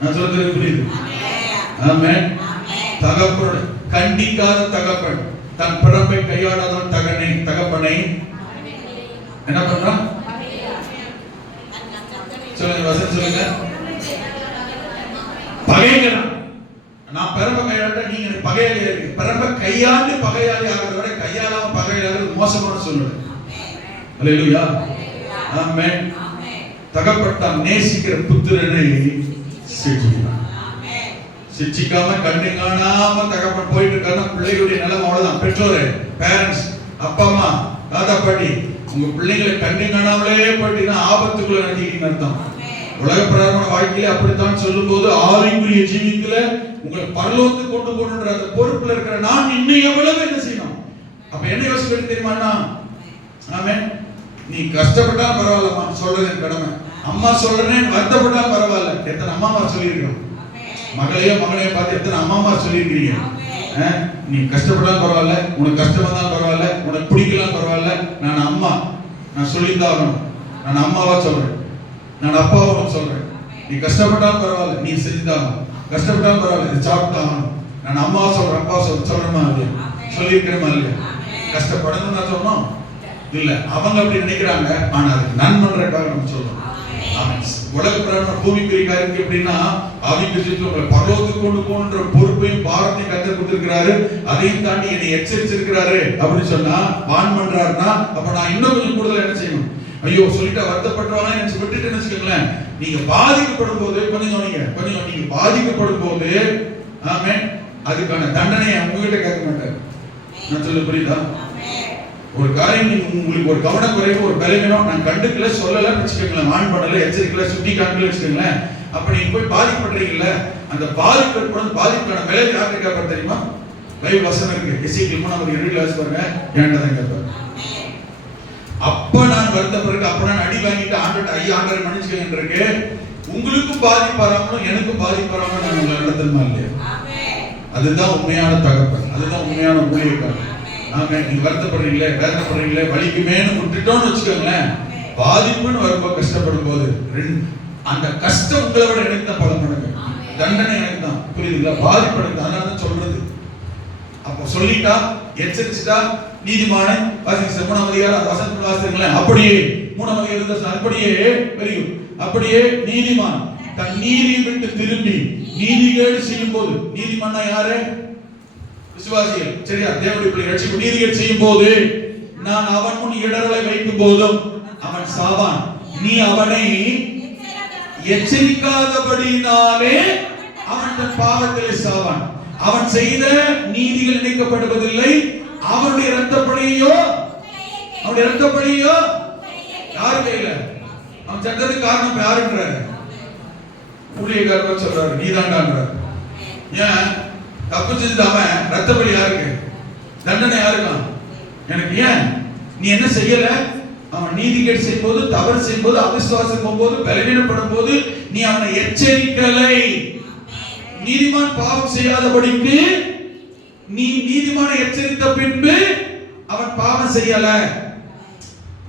நான் சொல்றது புரியுது? ஆமென். தகப்பன் கண்டிக்காத தகப்பன், தன் பிறப்பை கையாடாதவன் தகப்பனை என்ன பண்றான்? சொல்லுங்க, வசனம் சொல்லுங்க. பகைக்கிறான். நான் பிறப்ப கையாண்ட நீங்க எனக்கு பகையாளியா இருக்கு. பிறப்ப கையாண்டு பகையாளி ஆகிறத விட கையாளாம பகையாளி மோசமான சொல்லுது. அல்லேலூயா, ஆமென். தகப்பன் நேசிக்கிற புத்திரனை சிட்சிக்கிறான். சிட்சிக்காம கண்ணு காணாம தகப்பன் போயிட்டு இருக்காருன்னா பிள்ளைகளுடைய நிலைமை அவ்வளவுதான். பெற்றோரே, பேரண்ட்ஸ், அப்பா அம்மா, தாத்தா பாட்டி, உங்க பிள்ளைகளை கண்ணு காணாமலே போயிட்டீங்கன்னா ஆபத்துக்குள்ள நடத்திக்கிட்டு அர்த்தம். உலக பிரகாரமான வாழ்க்கையில அப்படித்தான் சொல்லும் போது ஆவிக்குரிய ஜீவியத்துல உங்களை பரலோகத்துக்கு கொண்டு போகணுன்ற அந்த பொறுப்புல இருக்கிற நான் இன்னும் எவ்வளவு என்ன செய்யணும்? அப்ப என்ன யோசிக்க தெரியுமாண்ணா? ஆமென். நீ கஷ்டப்பட்டா பரவாயில்லம்மா, சொல்றது என் கடமை. அம்மா சொல்றேன் வருத்தப்பட்டா பரவாயில்ல. எத்தனை அம்மாமா சொல்லியிருக்கோம்? மகளையோ மகளையோ பார்த்து எத்தனை அம்மாமா சொல்லியிருக்கிறீங்க? நீ கஷ்டப்பட்டாலும் பரவாயில்ல, உனக்கு கஷ்டமா தான் பரவாயில்ல, உனக்கு பிடிக்கலாம் பரவாயில்ல, நான் அம்மா, நான் சொல்லித்தான், நான் அம்மாவா சொல்றேன், நான் அப்பாவை சொல்றேன். நீ கஷ்டப்பட்டாலும் பரவாயில்ல, நீ செஞ்சுதான், கஷ்டப்பட்டாலும் பரவாயில்ல, சாப்பிட்டான். நான் அம்மாவா சொல்றேன், அப்பா சொல்றேமா இல்லையா? சொல்லியிருக்கிறேமா இல்லையா? கஷ்டப்படணும்னு நான் சொன்னோம் இல்ல, அவங்க அப்படி நினைக்கிறாங்க. ஆனா அதுக்கு நன்மன்றக்காக நம்ம சொல்றோம். உலக பிரகாரம் பூமிக்குரிய காரியத்துக்கு எப்படின்னா ஆவிக்குரிய உங்களை பரலோகத்துக்கு கொண்டு போகணுன்ற பொறுப்பையும் பாரத்தையும் கத்தர் கொடுத்திருக்கிறாரு. அதையும் தாண்டி என்னை எச்சரிச்சிருக்கிறாரு. அப்படின்னு சொன்னா வான் பண்றாருன்னா அப்ப நான் இன்னும் கொஞ்சம் கூடுதல் என்ன செய்யணும்? ஐயோ சொல்லிட்டா வருத்தப்படுறவங்க நினைச்சு விட்டுட்டு வச்சுக்கோங்களேன். நீங்க பாதிக்கப்படும் போது கொஞ்சம் நீங்க பாதிக்கப்படும் போது ஆமென் அதுக்கான தண்டனையை உங்ககிட்ட கேட்க மாட்டாரு. நான் சொல்ல புரியுதா? ஒரு காரியம் உங்களுக்கு ஒரு கவனக்குறைவு ஒரு பலவீனம் நான் கண்டுக்கல சொல்லலன்னு வச்சுக்கோங்களேன், ஆன் பண்ணல எச்சரிக்கல சுட்டி காட்டல வச்சுக்கோங்களேன், அப்ப நீங்க போய் பாதிப்படுறீங்கல்ல, அந்த பாதிப்புக்கான விலை யாருக்கு கேட்பாரு தெரியுமா? பைபிள் வசனம் இருக்கு, எசேக்கியேல் 3:2 வாசி பாருங்க, ஏன்டா தான் கேட்பாரு. அப்ப நான் வருத்த பிறகு அப்ப நான் அடி வாங்கிட்டு ஆண்டவரே ஐயா ஆண்டவரே மன்னிச்சுக்கங்க இருக்கு, உங்களுக்கும் பாதிப்பு வராமலும் எனக்கும் பாதிப்பு வராமலும் நான் உங்களை நடத்தணுமா இல்லையா? அதுதான் உண்மையான தகப்பன், அதுதான் உண்மையான ஊழியக்காரன். ஆமென். நீங்க வருத்தப்படுறீங்களே வேதனைப்படுறீங்களே வலிக்குமேன்னு விட்டுட்டோம்னு வச்சுக்கோங்களேன், பாதிப்புன்னு வரும்போது கஷ்டப்படும் போது அந்த கஷ்டம் உங்களை விட எனக்கு தான் பலம் பண்ணுங்க, தண்டனை எனக்கு தான். புரியுதுங்களா? பாதிப்படுது. அதனால தான் சொல்றது. அப்ப சொல்லிட்டா எச்சரிச்சுட்டா நீதிமான் வாசிங்க 3ஆம் அதிகாரம் அந்த வசனத்தை வாசிங்களேன். அப்படியே 3ஆம் அதிகாரம் அப்படியே வெரியும் அப்படியே நீதிமான் தன் நீதியை விட்டு திரும்பி நீதிகேடு செய்யும் போது, நீதிமான்னா யாரு? விசுவாசிகள். சரியா? தேவனுடைய பிள்ளை ரட்சிப்பு நீதிகேடு செய்யும் போது நான் அவன் முன் இடரலை வைக்கும் போதும் அவன் சாவான், நீ அவனை எச்சரிக்காதபடியினாலே அவன் தன் பாவத்திலே சாவான். அவன் செய்த நீதிகள் நினைக்கப்படுவதில்லை, அவனுடைய இரத்தப்படியோ யாரு கையில? அவன் சென்றதுக்கு காரணம் யாருன்றாரு? ஊழியக்காரர் சொல்றாரு, நீதாண்டான்றாரு. ஏன் தப்பு செஞ்சது அவன், இரத்தப்படி யாருக்கு? தண்டனை யாருக்கு? எனக்கு. ஏன் நீ என்ன செய்யல? அவன் நீதிகேடு செய்யும் போது, தவறு செய்யும் போது, அவிசுவாசம் போது, பலவீனப்படும் போது நீ அவனை எச்சரிக்கலை. நீதிமான் பாவம் செய்யாதபடிக்கு நீ நீதிமானை எச்சரித்த பின்பு அவன் பாவம் செய்யல.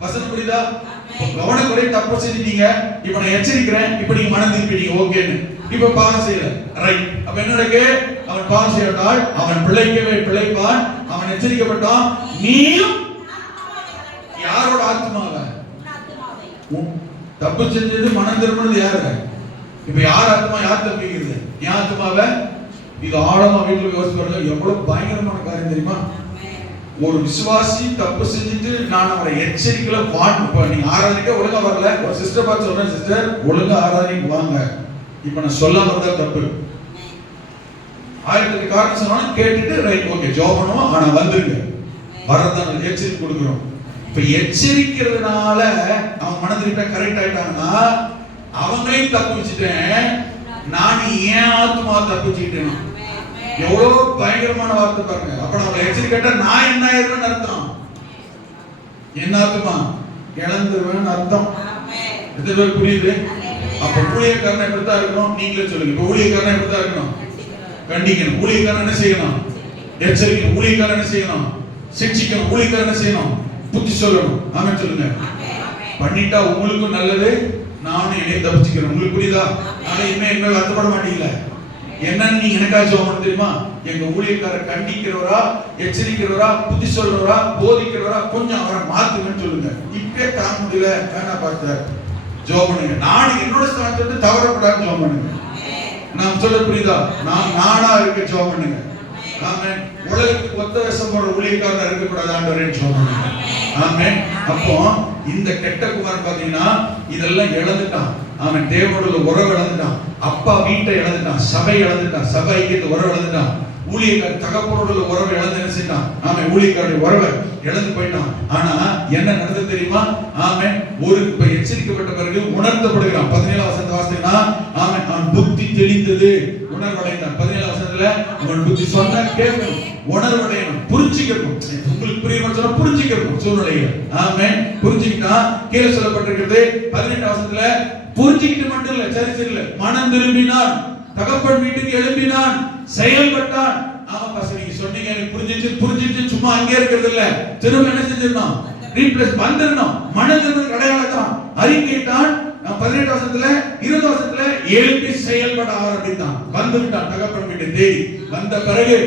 வசனம் புரியுதா? கவனக்குறை தப்பு செஞ்சிட்டீங்க, இப்ப நான் எச்சரிக்கிறேன், இப்ப நீங்க மனம் திருப்பிட்டீங்க, ஓகேன்னு. இப்ப பாவம் செய்யல, ரைட். அப்ப என்ன நடக்கு? அவன் பாவம் செய்யட்டால் அவன் பிழைப்பான், அவன் எச்சரிக்கப்பட்டான். நீயும் யாரோட ஆத்மாவை? தப்பு செஞ்சது மனம் திரும்பினது யாரு? இப்ப யார் ஆத்மா யார் தப்பிக்கிறது? நீ ஆத்மாவை. இது ஆழமா வீட்டுல யோசிப்பாங்க, எவ்வளவு பயங்கரமான காரியம் தெரியுமா? ஒரு விசுவாசி தப்பு செஞ்சுட்டு நான் அவரை எச்சரிக்கல வாட்டு, நீங்க ஆராதனைக்க ஒழுங்கா வரல, ஒரு சிஸ்டர் பார்த்து சொல்றேன், சிஸ்டர் ஒழுங்கா ஆராதனைக்கு வாங்க, இப்ப நான் சொல்லாம இருந்தா தப்பு. 1008 காரணம் சொன்னாலும் கேட்டுட்டு ரைட் ஓகே ஜாப் பண்ணுவோம், ஆனா வந்துருங்க, வரதான் எச்சரிக்கை கொடுக்குறோம். இப்ப எச்சரிக்கிறதுனால அவன் மனதில் கரெக்ட் ஆயிட்டாங்கன்னா அவங்களையும் தப்பு வச்சுட்டேன், நான் ஏன் ஆத்மா தப்பிச்சுக்கிட்டேன். எவ்வளவு பயங்கரமான வார்த்தை பாருங்க. அப்ப நம்ம எச்சரிக்கை நான் என்ன ஆயிருவேன்னு அர்த்தம், என்ன ஆத்மா இழந்துருவேன்னு அர்த்தம். எத்தனை பேர் புரியுது? அப்ப ஊழியக்காரன் எப்படித்தான் இருக்கணும்? நீங்களே சொல்லுங்க. இப்ப ஊழியக்காரன் எப்படித்தான் இருக்கணும்? கண்டிக்கணும். ஊழியக்காரன் என்ன செய்யணும்? எச்சரிக்கணும். ஊழியக்காரன் என்ன செய்யணும்? சிக்ஷிக்கணும். ஊழியக்காரன் என்ன செய்யணும்? புத்தி சொல்லணும். ஆமென் சொல்லுங்க. பண்ணிட்டா உங்களுக்கும் நல்லது, நானும் என்னை தப்பிச்சுக்கிறேன். உங்களுக்கு புரியுதா? நாளை இனிமே வருத்தப்பட மாட்டீங்களா? என்னன்னு நீங்க எனக்காக ஜெபம் தெரியுமா? எங்க ஊழியக்காரர் கண்டிக்கிறவரா, எச்சரிக்கிறவரா, புத்தி சொல்றவரா, போதிக்கிறவரா, கொஞ்சம் அவரை மாத்துங்கன்னு சொல்லுங்க. இப்பே தாங்க முடியல, வேணா பார்த்தார் ஜெபம் பண்ணுங்க. நான் என்னோட ஸ்தானத்தை தவறப்படாது ஜெபம் பண்ணுங்க. நான் சொல்ல புரியுதா? நானா இருக்க ஜெபம் பண்ணுங்க. ஆமென். உலகத்துக்கு ஒத்த வேஷம் போடுற ஊழியக்காரனா இருக்கக்கூடாது ஆண்டவரேன்னு ஜெபம் பண்ணுங்க. ஆமென். அப்போ இந்த கெட்ட குமாரன் பாத்தீங்கன்னா இதெல்லாம் இழந்துட்டான். அவன் தேவனோட உறவு இழந்துட்டான், அப்பா வீட்டை இழந்துட்டான், சபை இழந்துட்டான், சபை ஐக்கியத்தை உறவு இழந்துட்டான், ஊழியக்கார தகப்பனோட உறவை இழந்து என்ன செய்தான்? அவன் ஊழியக்காரனுடைய உறவை இழந்து போயிட்டான். ஆனா என்ன நடந்தது தெரியுமா? அவன் ஒரு எச்சரிக்கப்பட்ட பிறகு உணர்த்தப்படுகிறான். 17ஆம் வசனத்தை வாசித்தீங்கன்னா அவன் புத்தி தெளிந்தது, உணர்வடைந்தான். 17ஆம் வசனத்துல அவன் புத்தி சொன்னா கேட்கணும், உணர்வடையணும், புரிஞ்சுக்கணும். உங்களுக்கு புரியுமா? சொன்னா புரிஞ்சுக்கணும் சூழ்நிலையை. ஆமென். புரிஞ்சுக்கிட்டா கீழே சொல்லப்பட்டிருக்கிறது 18ஆம் வசனத்துல புரிஞ்சுக்கிட்டு மட்டும் இல்ல, சரி இல்ல, மனம் திரும்பினான், தகப்பன் வீட்டுக்கு எழும்பினான், செயல்பட்டான். ஆமா பாஸ்டர் நீங்க சொன்னீங்க, எனக்கு புரிஞ்சிச்சு சும்மா அங்கே இருக்கிறது இல்ல, திரும்ப என்ன செஞ்சிடணும்? ரீப்ளேஸ் வந்துடணும். மனம் திரும்ப அடையாளத்தான் அறிக்கையிட்டான். 18ஆம் வசனத்துல 20ஆம் வசனத்துல எழுப்பி செயல்பட ஆரம்பித்தான். வந்துவிட்டான் தகப்பன் வீட்டு தேடி. வந்த பிறகு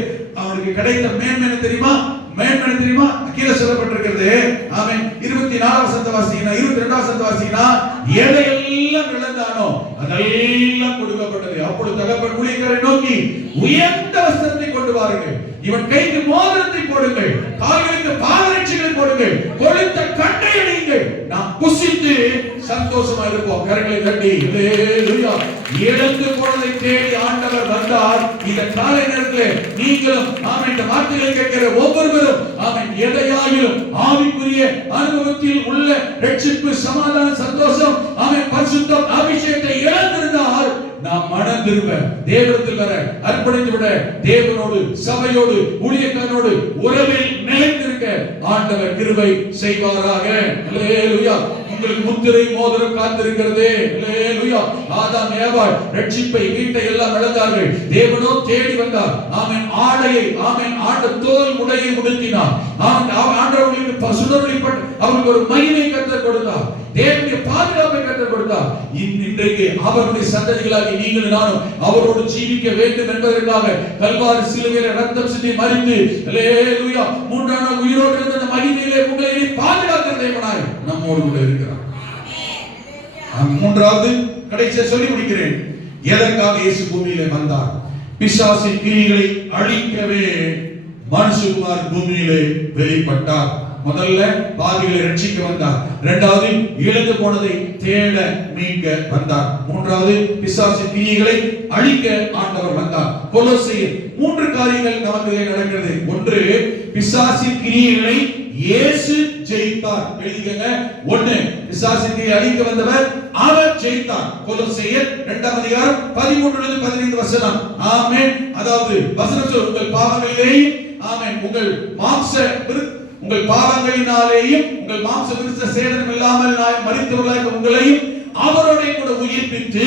அவனுக்கு கிடைத்த மேன்மை தெரியுமா? கீழே சொல்லப்பட்டிருக்கிறது. ஆமென். 24ஆம் வசனத்தை வாசிங்கன்னா, 22ஆம் வசனத்தை வாசிங்கன்னா, எதையெல்லாம் இழந்தானோ அதெல்லாம் கொடுக்கப்பட்டது. அப்பொழுது தகப்பன் ஊழியக்காரரை நோக்கி உயர்ந்த வஸ்திரத்தை கொண்டு வாருங்கள், இவன் கைக்கு மோதிரத்தை போடுங்கள், கால்களுக்கு பாதரட்சைகளை போடுங்கள், கொழுத்த கட்டை அணியுங்கள், நாம் புசித்து சந்தோஷமா இருப்போம். கரங்களை தட்டி ஹல்லேலூயா. இழந்து போனதை தேடி ஆண்டவர் வந்தார். இந்த காலை நேரத்தில் நீங்களும் ஆமென் இந்த வார்த்தைகளை கேட்கிற ஒவ்வொருவரும் ஆமென் எதையாகிலும் ஆவிக்குரிய அனுபவத்தில் உள்ள ரட்சிப்பு, சமாதானம், சந்தோஷம், ஆமென் பரிசுத்தம், அபிஷேகத்தை இழந்திருந்தால் நாம் மனம் திரும்ப தேவனிடத்தில் வர அர்ப்பணித்து விட தேவனோடு, சபையோடு, ஊழியக்காரனோடு உறவில் நிலைத்திருக்க ஆண்டவர் கிருபை செய்வாராக. ஹல்லேலூயா. உங்களுக்கு முத்திரை மோதிரம் காத்திருக்கிறது. ஹல்லேலூயா. ஆதாம் ஏவாள் ரட்சிப்பை, வீட்டை எல்லாம் இழந்தார்கள். தேவனோ தேடி வந்தார். ஆமென் ஆடையை, ஆமென் ஆண்ட தோல் உடையை உடுத்தினார். ஆமென் ஆண்டவர்களுக்கு பசுதொழிப்பட்டு அவருக்கு ஒரு மகிமை கர்த்தர் கொடுத்தார். தேவனுடைய பாதுகாப்பை கர்த்தர் கொடுத்தார். இன்றைக்கு அவருடைய சந்ததிகளாகி நீங்களும் நானும் அவரோடு ஜீவிக்க வேண்டும் என்பதற்காக கல்வாரி சிலுவையிலே ரத்தம் சிந்தி மரித்து ஹல்லேலூயா மூன்றாம் நாள் உயிரோடு இருந்த அந்த மகிமையிலே உங்களை பாதுகாக்கிற தேவனாய் நம்மோடு கூட இருக்கிறார். மூன்றாவது கடைசியா சொல்லி முடிக்கிறேன். எதற்காக இயேசு பூமியிலே வந்தார்? பிசாசின் கிரியைகளை அழிக்கவே மனுஷகுமார் பூமியிலே வெளிப்பட்டார். முதல்ல பாவிகளை ரட்சிக்க வந்தார். இரண்டாவது இழந்து போனதை தேட மீட்க வந்தார். மூன்றாவது பிசாசின் கிரியைகளை அழிக்க ஆண்டவர் வந்தார். கொலோசியர் 3 காரியங்கள் நமக்கு நடக்கிறது. ஒன்று, பிசாசின் கிரியைகளை இயேசு ஜெயித்தார். எழுதிக்கங்க. 1, பிசாசின் கிரியை அழிக்க வந்தவர் அவர் ஜெயித்தார். கொலோசியர் 2 அதிகாரம் 13 முதல் 15 வசனம். ஆமென். அதாவது வசனம் சொல்லுது, உங்கள் பாவங்களிலேயும் ஆமென் உங்கள் பாவங்களினாலேயும் உங்கள் மாம்ச விருத்த சேதனம் இல்லாமல் மரித்தவர்களாக உங்களையும் அவரோட கூட உயிர்ப்பித்து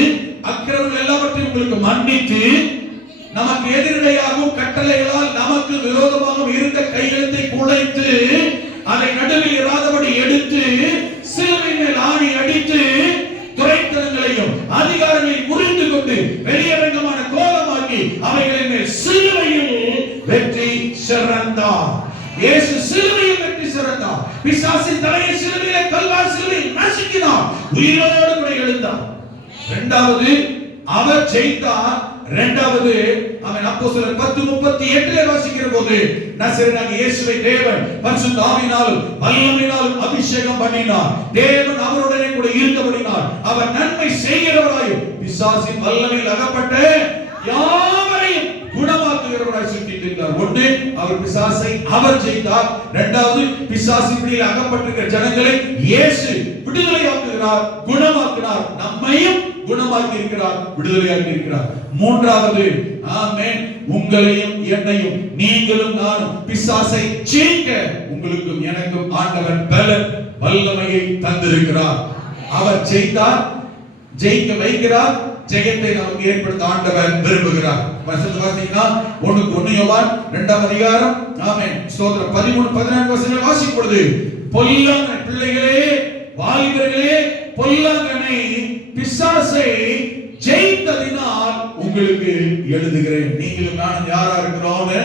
அக்கிரமங்கள் எல்லாவற்றையும் உங்களுக்கு மன்னித்து நமக்கு எதிரிடையாகவும் கட்டளைகளால் நமக்கு விரோதமாகவும் இருந்த கையெழுத்தை குலைத்து அதை நடுவில் இராதபடி எடுத்து சிலுவையின் மேல் ஆணி அடித்து துரைத்தனங்களையும் அதிகாரங்களையும் புரிந்து கொண்டு வெளியரங்கமான கோலமாக்கி அவைகளின் மேல் சிலுவையில் வெற்றி சிறந்தார். இயேசு சிலுவையில் வெற்றி சிறந்தார். பிசாசின் தலையை சிலுவையிலே கல்வாரி சிலுவையில் நசுக்கினார். உயிரோடு கூட எழுந்தார். இரண்டாவது அவர் ஜெயித்தார். இரண்டாவது அவன் அப்போஸ்தலர் 10:38 வாசிக்கிற போது நசரேயனாகிய இயேசுவை தேவன் பரிசுத்த ஆவியினாலும் வல்லமையினாலும் அபிஷேகம் பண்ணினார். தேவன் அவருடனே கூட இருந்தபடியால் அவர் நன்மை செய்கிறவராயும் பிசாசின் வல்லமையில் அகப்பட்ட யாவரையும் குணமாக்குகிறவராய் சுற்றினார். ஒன்று, அவர் பிசாசை அவர் ஜெயித்தார். இரண்டாவது, பிசாசின் பிடியில் அகப்பட்டிருக்கிற ஜனங்களை இயேசு விடுதலையாக்குகிறார், குணமாக்கினார். நம்மையும் குணமாக்கி இருக்கிறார், விடுதலையாக்கி இருக்கிறார். மூன்றாவது, ஆமென், உங்களையும் என்னையும் நீங்களும் நானும் பிசாசை ஜெயிக்க உங்களுக்கும் எனக்கும் ஆண்டவர் பலன் வல்லமையை தந்திருக்கிறார். அவர் ஜெயித்தார், ஜெயிக்க வைக்கிறார். ஜெயத்தை நமக்கு ஏற்படுத்த ஆண்டவர் விரும்புகிறார். வசனத்தை வாசித்தீங்கன்னா 1 யோவான் 2 அதிகாரம் ஆமென் ஸ்தோத்திரம் 13-14 வசனங்களை வாசிக்கும் பொழுது, பொல்லாங்கனை பிள்ளைகளே, வாலிபர்களே, பொல்லாங்கனை பிசாசை ஜெயித்ததினால் உங்களுக்கு எழுதுகிறேன். நீங்களும் நானும் யாரா இருக்கிறோம்னு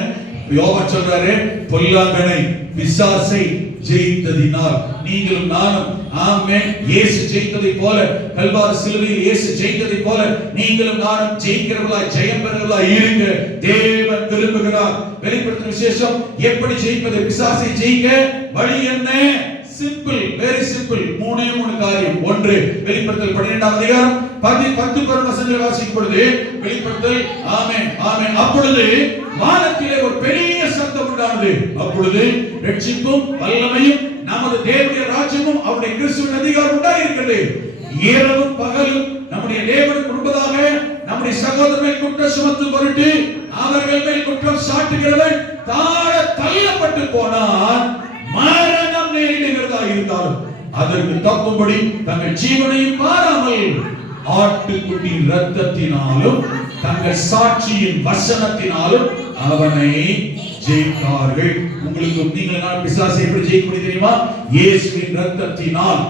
யோவான் சொல்றாரு. பொல்லாங்கனை பிசாசை ஜெயித்ததினால் நீங்களும் நானும் ஆமென் இயேசு ஜெயித்ததை போல, கல்வாரி சிலுவையில் இயேசு ஜெயித்ததை போல நீங்களும் நானும் ஜெயிக்கிறவர்களாய், ஜெயம் பெறுகிறவர்களாய் இருக்க தேவன் விரும்புகிறார். வெளிப்படுத்தின விசேஷம் எப்படி ஜெயிப்பது? பிசாசை ஜெயிக்க வழி என்ன? Simple, very simple. 3 காரியம். ஒன்று, வெளிப்படுத்தல் 12 அதிகாரம் 10 வசனங்களை வாசிக்கும் பொழுது வெளிப்படுத்தல் ஆமென் ஆமென் அப்பொழுது வானத்திலே ஒரு பெரிய சத்தம் உண்டானது. அப்பொழுது ரட்சிப்பும் வல்லமையும் நமது தேவனுடைய ராஜ்யமும் அவருடைய கிறிஸ்துவின் அதிகாரம் உண்டாயிருக்கிறது. இரவும் பகலும் நம்முடைய தேவனுக்கு முன்பதாக நம்முடைய சகோதரர்கள் குற்றம் சுமத்தும் பொருட்டு அவர்கள் மேல் குற்றம் சாட்டுகிறவன் தாழ தள்ளப்பட்டு போனான். மரணம் நேரிடுகிறதா இருந்தாலும் அதற்கு தப்பும்படி தங்கள் ஜீவனையும் மாறாமல் ஆட்டுக்குட்டி இரத்தத்தினாலும் தங்கள் சாட்சியின் வசனத்தினாலும் அவனை ஜெயித்தார்கள். உங்களுக்கு நீங்கள் பிசாசை எப்படி ஜெயிக்க முடியும் தெரியுமா? இயேசுவின் இரத்தத்தினால்,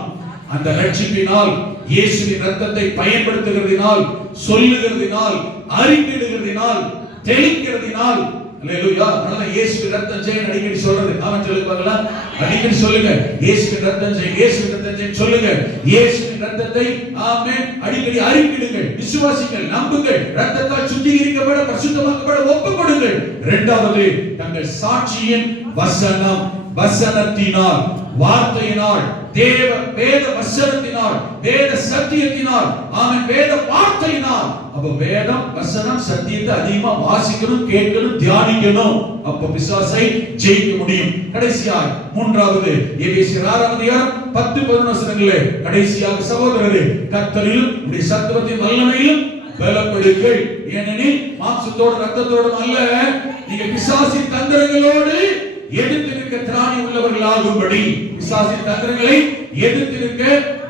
அந்த ரட்சிப்பினால், இயேசுவின் இரத்தத்தை பயன்படுத்துகிறதினால், சொல்லுகிறதினால், அறிக்கையிடுகிறதினால், தெளிக்கிறதினால். அல்லேலூயா. அதனால இயேசுவின் இரத்தம் ஜெயம் அடிக்கடி சொல்றது. ஆமென் சொல்லுங்க பார்க்கலாம். அடிக்கடி சொல்லுங்க, இயேசுவின் இரத்தம் ஜெயம், இயேசுவின் இரத்தம் ஜெயம் சொல்லுங்க. இயேசுவின் இரத்தத்தை ஆமென் அடிக்கடி அறிக்கையிடுங்கள், விசுவாசிங்கள், நம்புங்கள். இரத்தத்தால் சுத்திகரிக்கப்பட, பரிசுத்தமாக்கப்பட ஒப்புக்கொடுங்கள். இரண்டாவது, தங்கள் சாட்சியின் வசனம், வசனத்தினால், வார்த்தையினால், தேவ வேத வசனத்தினால், வேத சத்தியத்தினால், ஆமென், வேத வார்த்தையினால். அப்ப வேதம் வசனம் சத்தியத்தை அதிகமா வாசிக்கணும், கேட்கணும், தியானிக்கணும். அப்ப பிசாசை ஜெயிக்க முடியும். கடைசியாக மூன்றாவது எபேசியர் 6:10-11 வசனங்களே, கடைசியாக சகோதரரே, கர்த்தரில் உடைய சத்துவத்தின் வல்லமையில் பலப்படுங்கள். ஏனெனில் மாம்சத்தோடு ரத்தத்தோடும் அல்ல, நீங்க பிசாசின் தந்திரங்களோடு எதிர்த்து நிற்க திராணி உள்ளவர்களாகும்படி, பிசாசின் தந்திரங்களை எதிர்த்து நிற்க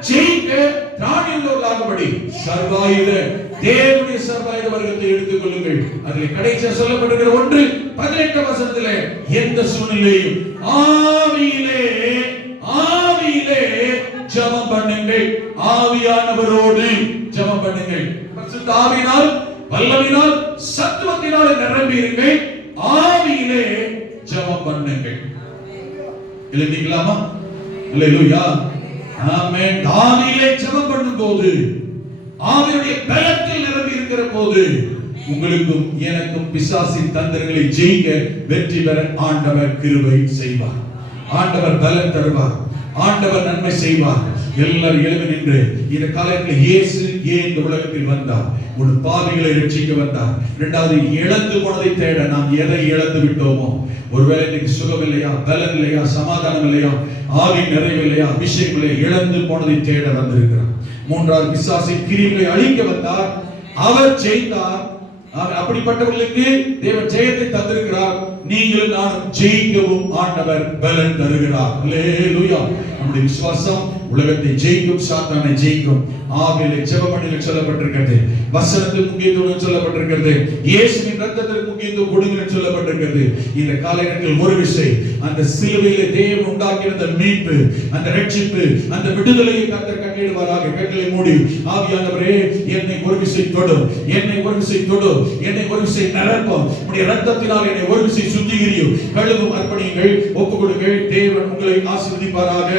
ஜெயிக்க திராணி உள்ளவர்களாகும்படி சர்வாயுத தேவனுடைய சர்வாயுத வர்க்கத்தை எடுத்துக் கொள்ளுங்கள். அதில் கடைசியா சொல்லப்படுகிற ஒன்று 18 வசனத்திலே, எந்த சூழ்நிலையும் ஆவியிலே ஜெபம் பண்ணுங்கள், ஆவியானவரோடு ஜெபம் பண்ணுங்கள். பரிசுத்த ஆவியினால் வல்லமையினால் சத்துவத்தினால் நிரம்பி இருங்கள், ஆவியிலே ஜெபம் பண்ணுங்கள். எழுதிக்கலாமா? அல்லேலூயா, ஆமென். ஆவியிலே ஜெபம் பண்ணும்போது, ஆவியுடைய பலத்தில் நிரம்பி இருக்கிற போது, உங்களுக்கும் எனக்கும் பிசாசின் தந்திரங்களை ஜெயிக்க வெற்றி பெற ஆண்டவர் கிருபை செய்வார். ஆண்டவர் பலம் தருவார், ஆண்டவர் நன்மை செய்வார். எல்லாரும் எழுந்து நின்று இந்த காலத்தில் இயேசு ஏன் இந்த உலகத்தில் வந்தார்? ஒரு பாவிகளை ரட்சிக்க வந்தார். இரண்டாவது, இழந்து போனதை தேட. நாம் எதை இழந்து விட்டோமோ, ஒருவேளை இன்னைக்கு சுகம் இல்லையா, பலன் இல்லையா, சமாதானம் இல்லையா, ஆவி நிறைவு இல்லையா, அபிஷேகம் இல்லையா, இழந்து போனதை தேட வந்திருக்கிறார். மூன்றாவது, பிசாசின் கிரியைகளை அழிக்க வந்தார், அவர் ஜெயித்தார். அப்படிப்பட்டவர்களுக்கு தேவன் ஜெயத்தை தந்திருக்கிறார். நீங்களும் நானும் ஜெயிக்கவும் ஆண்டவர் பலன் தருகிறார். அல்லேலூயா. நம்முடைய விசுவாசம் உலகத்தை ஜெயிக்கும், சாத்தானை ஜெயிக்கும். ஆவியிலே ஜெபம் பண்ண சொல்லப்பட்டிருக்கிறது, வசனத்துக்கு முக்கியத்துவம் சொல்லப்பட்டிருக்கிறது, இயேசுவின் இரத்தத்திற்கு முக்கியத்துவம் கொடுங்க சொல்லப்பட்டிருக்கிறது. இந்த காலகட்டத்தில் ஒரு விஷயம், அந்த சிலுவையிலே தேவன் உண்டாக்கிய அந்த மீட்பு, அந்த ரட்சிப்பு, அந்த விடுதலையை கர்த்தர் கட்டளையிடுவாராக. கட்டளை மூடி, ஆவியானவரே என்னை ஒரு விஷயம் தொடும், என்னை ஒரு விஷயம் தொடும், என்னை ஒரு விஷயம் நிரப்பும், உம்முடைய இரத்தத்தினால் என்னை ஒரு விஷயம் சுத்திகரியும், கழுவும், அர்ப்பணியுங்கள், ஒப்புக் கொடுங்கள். தேவன் உங்களை ஆசீர்வதிப்பாராக.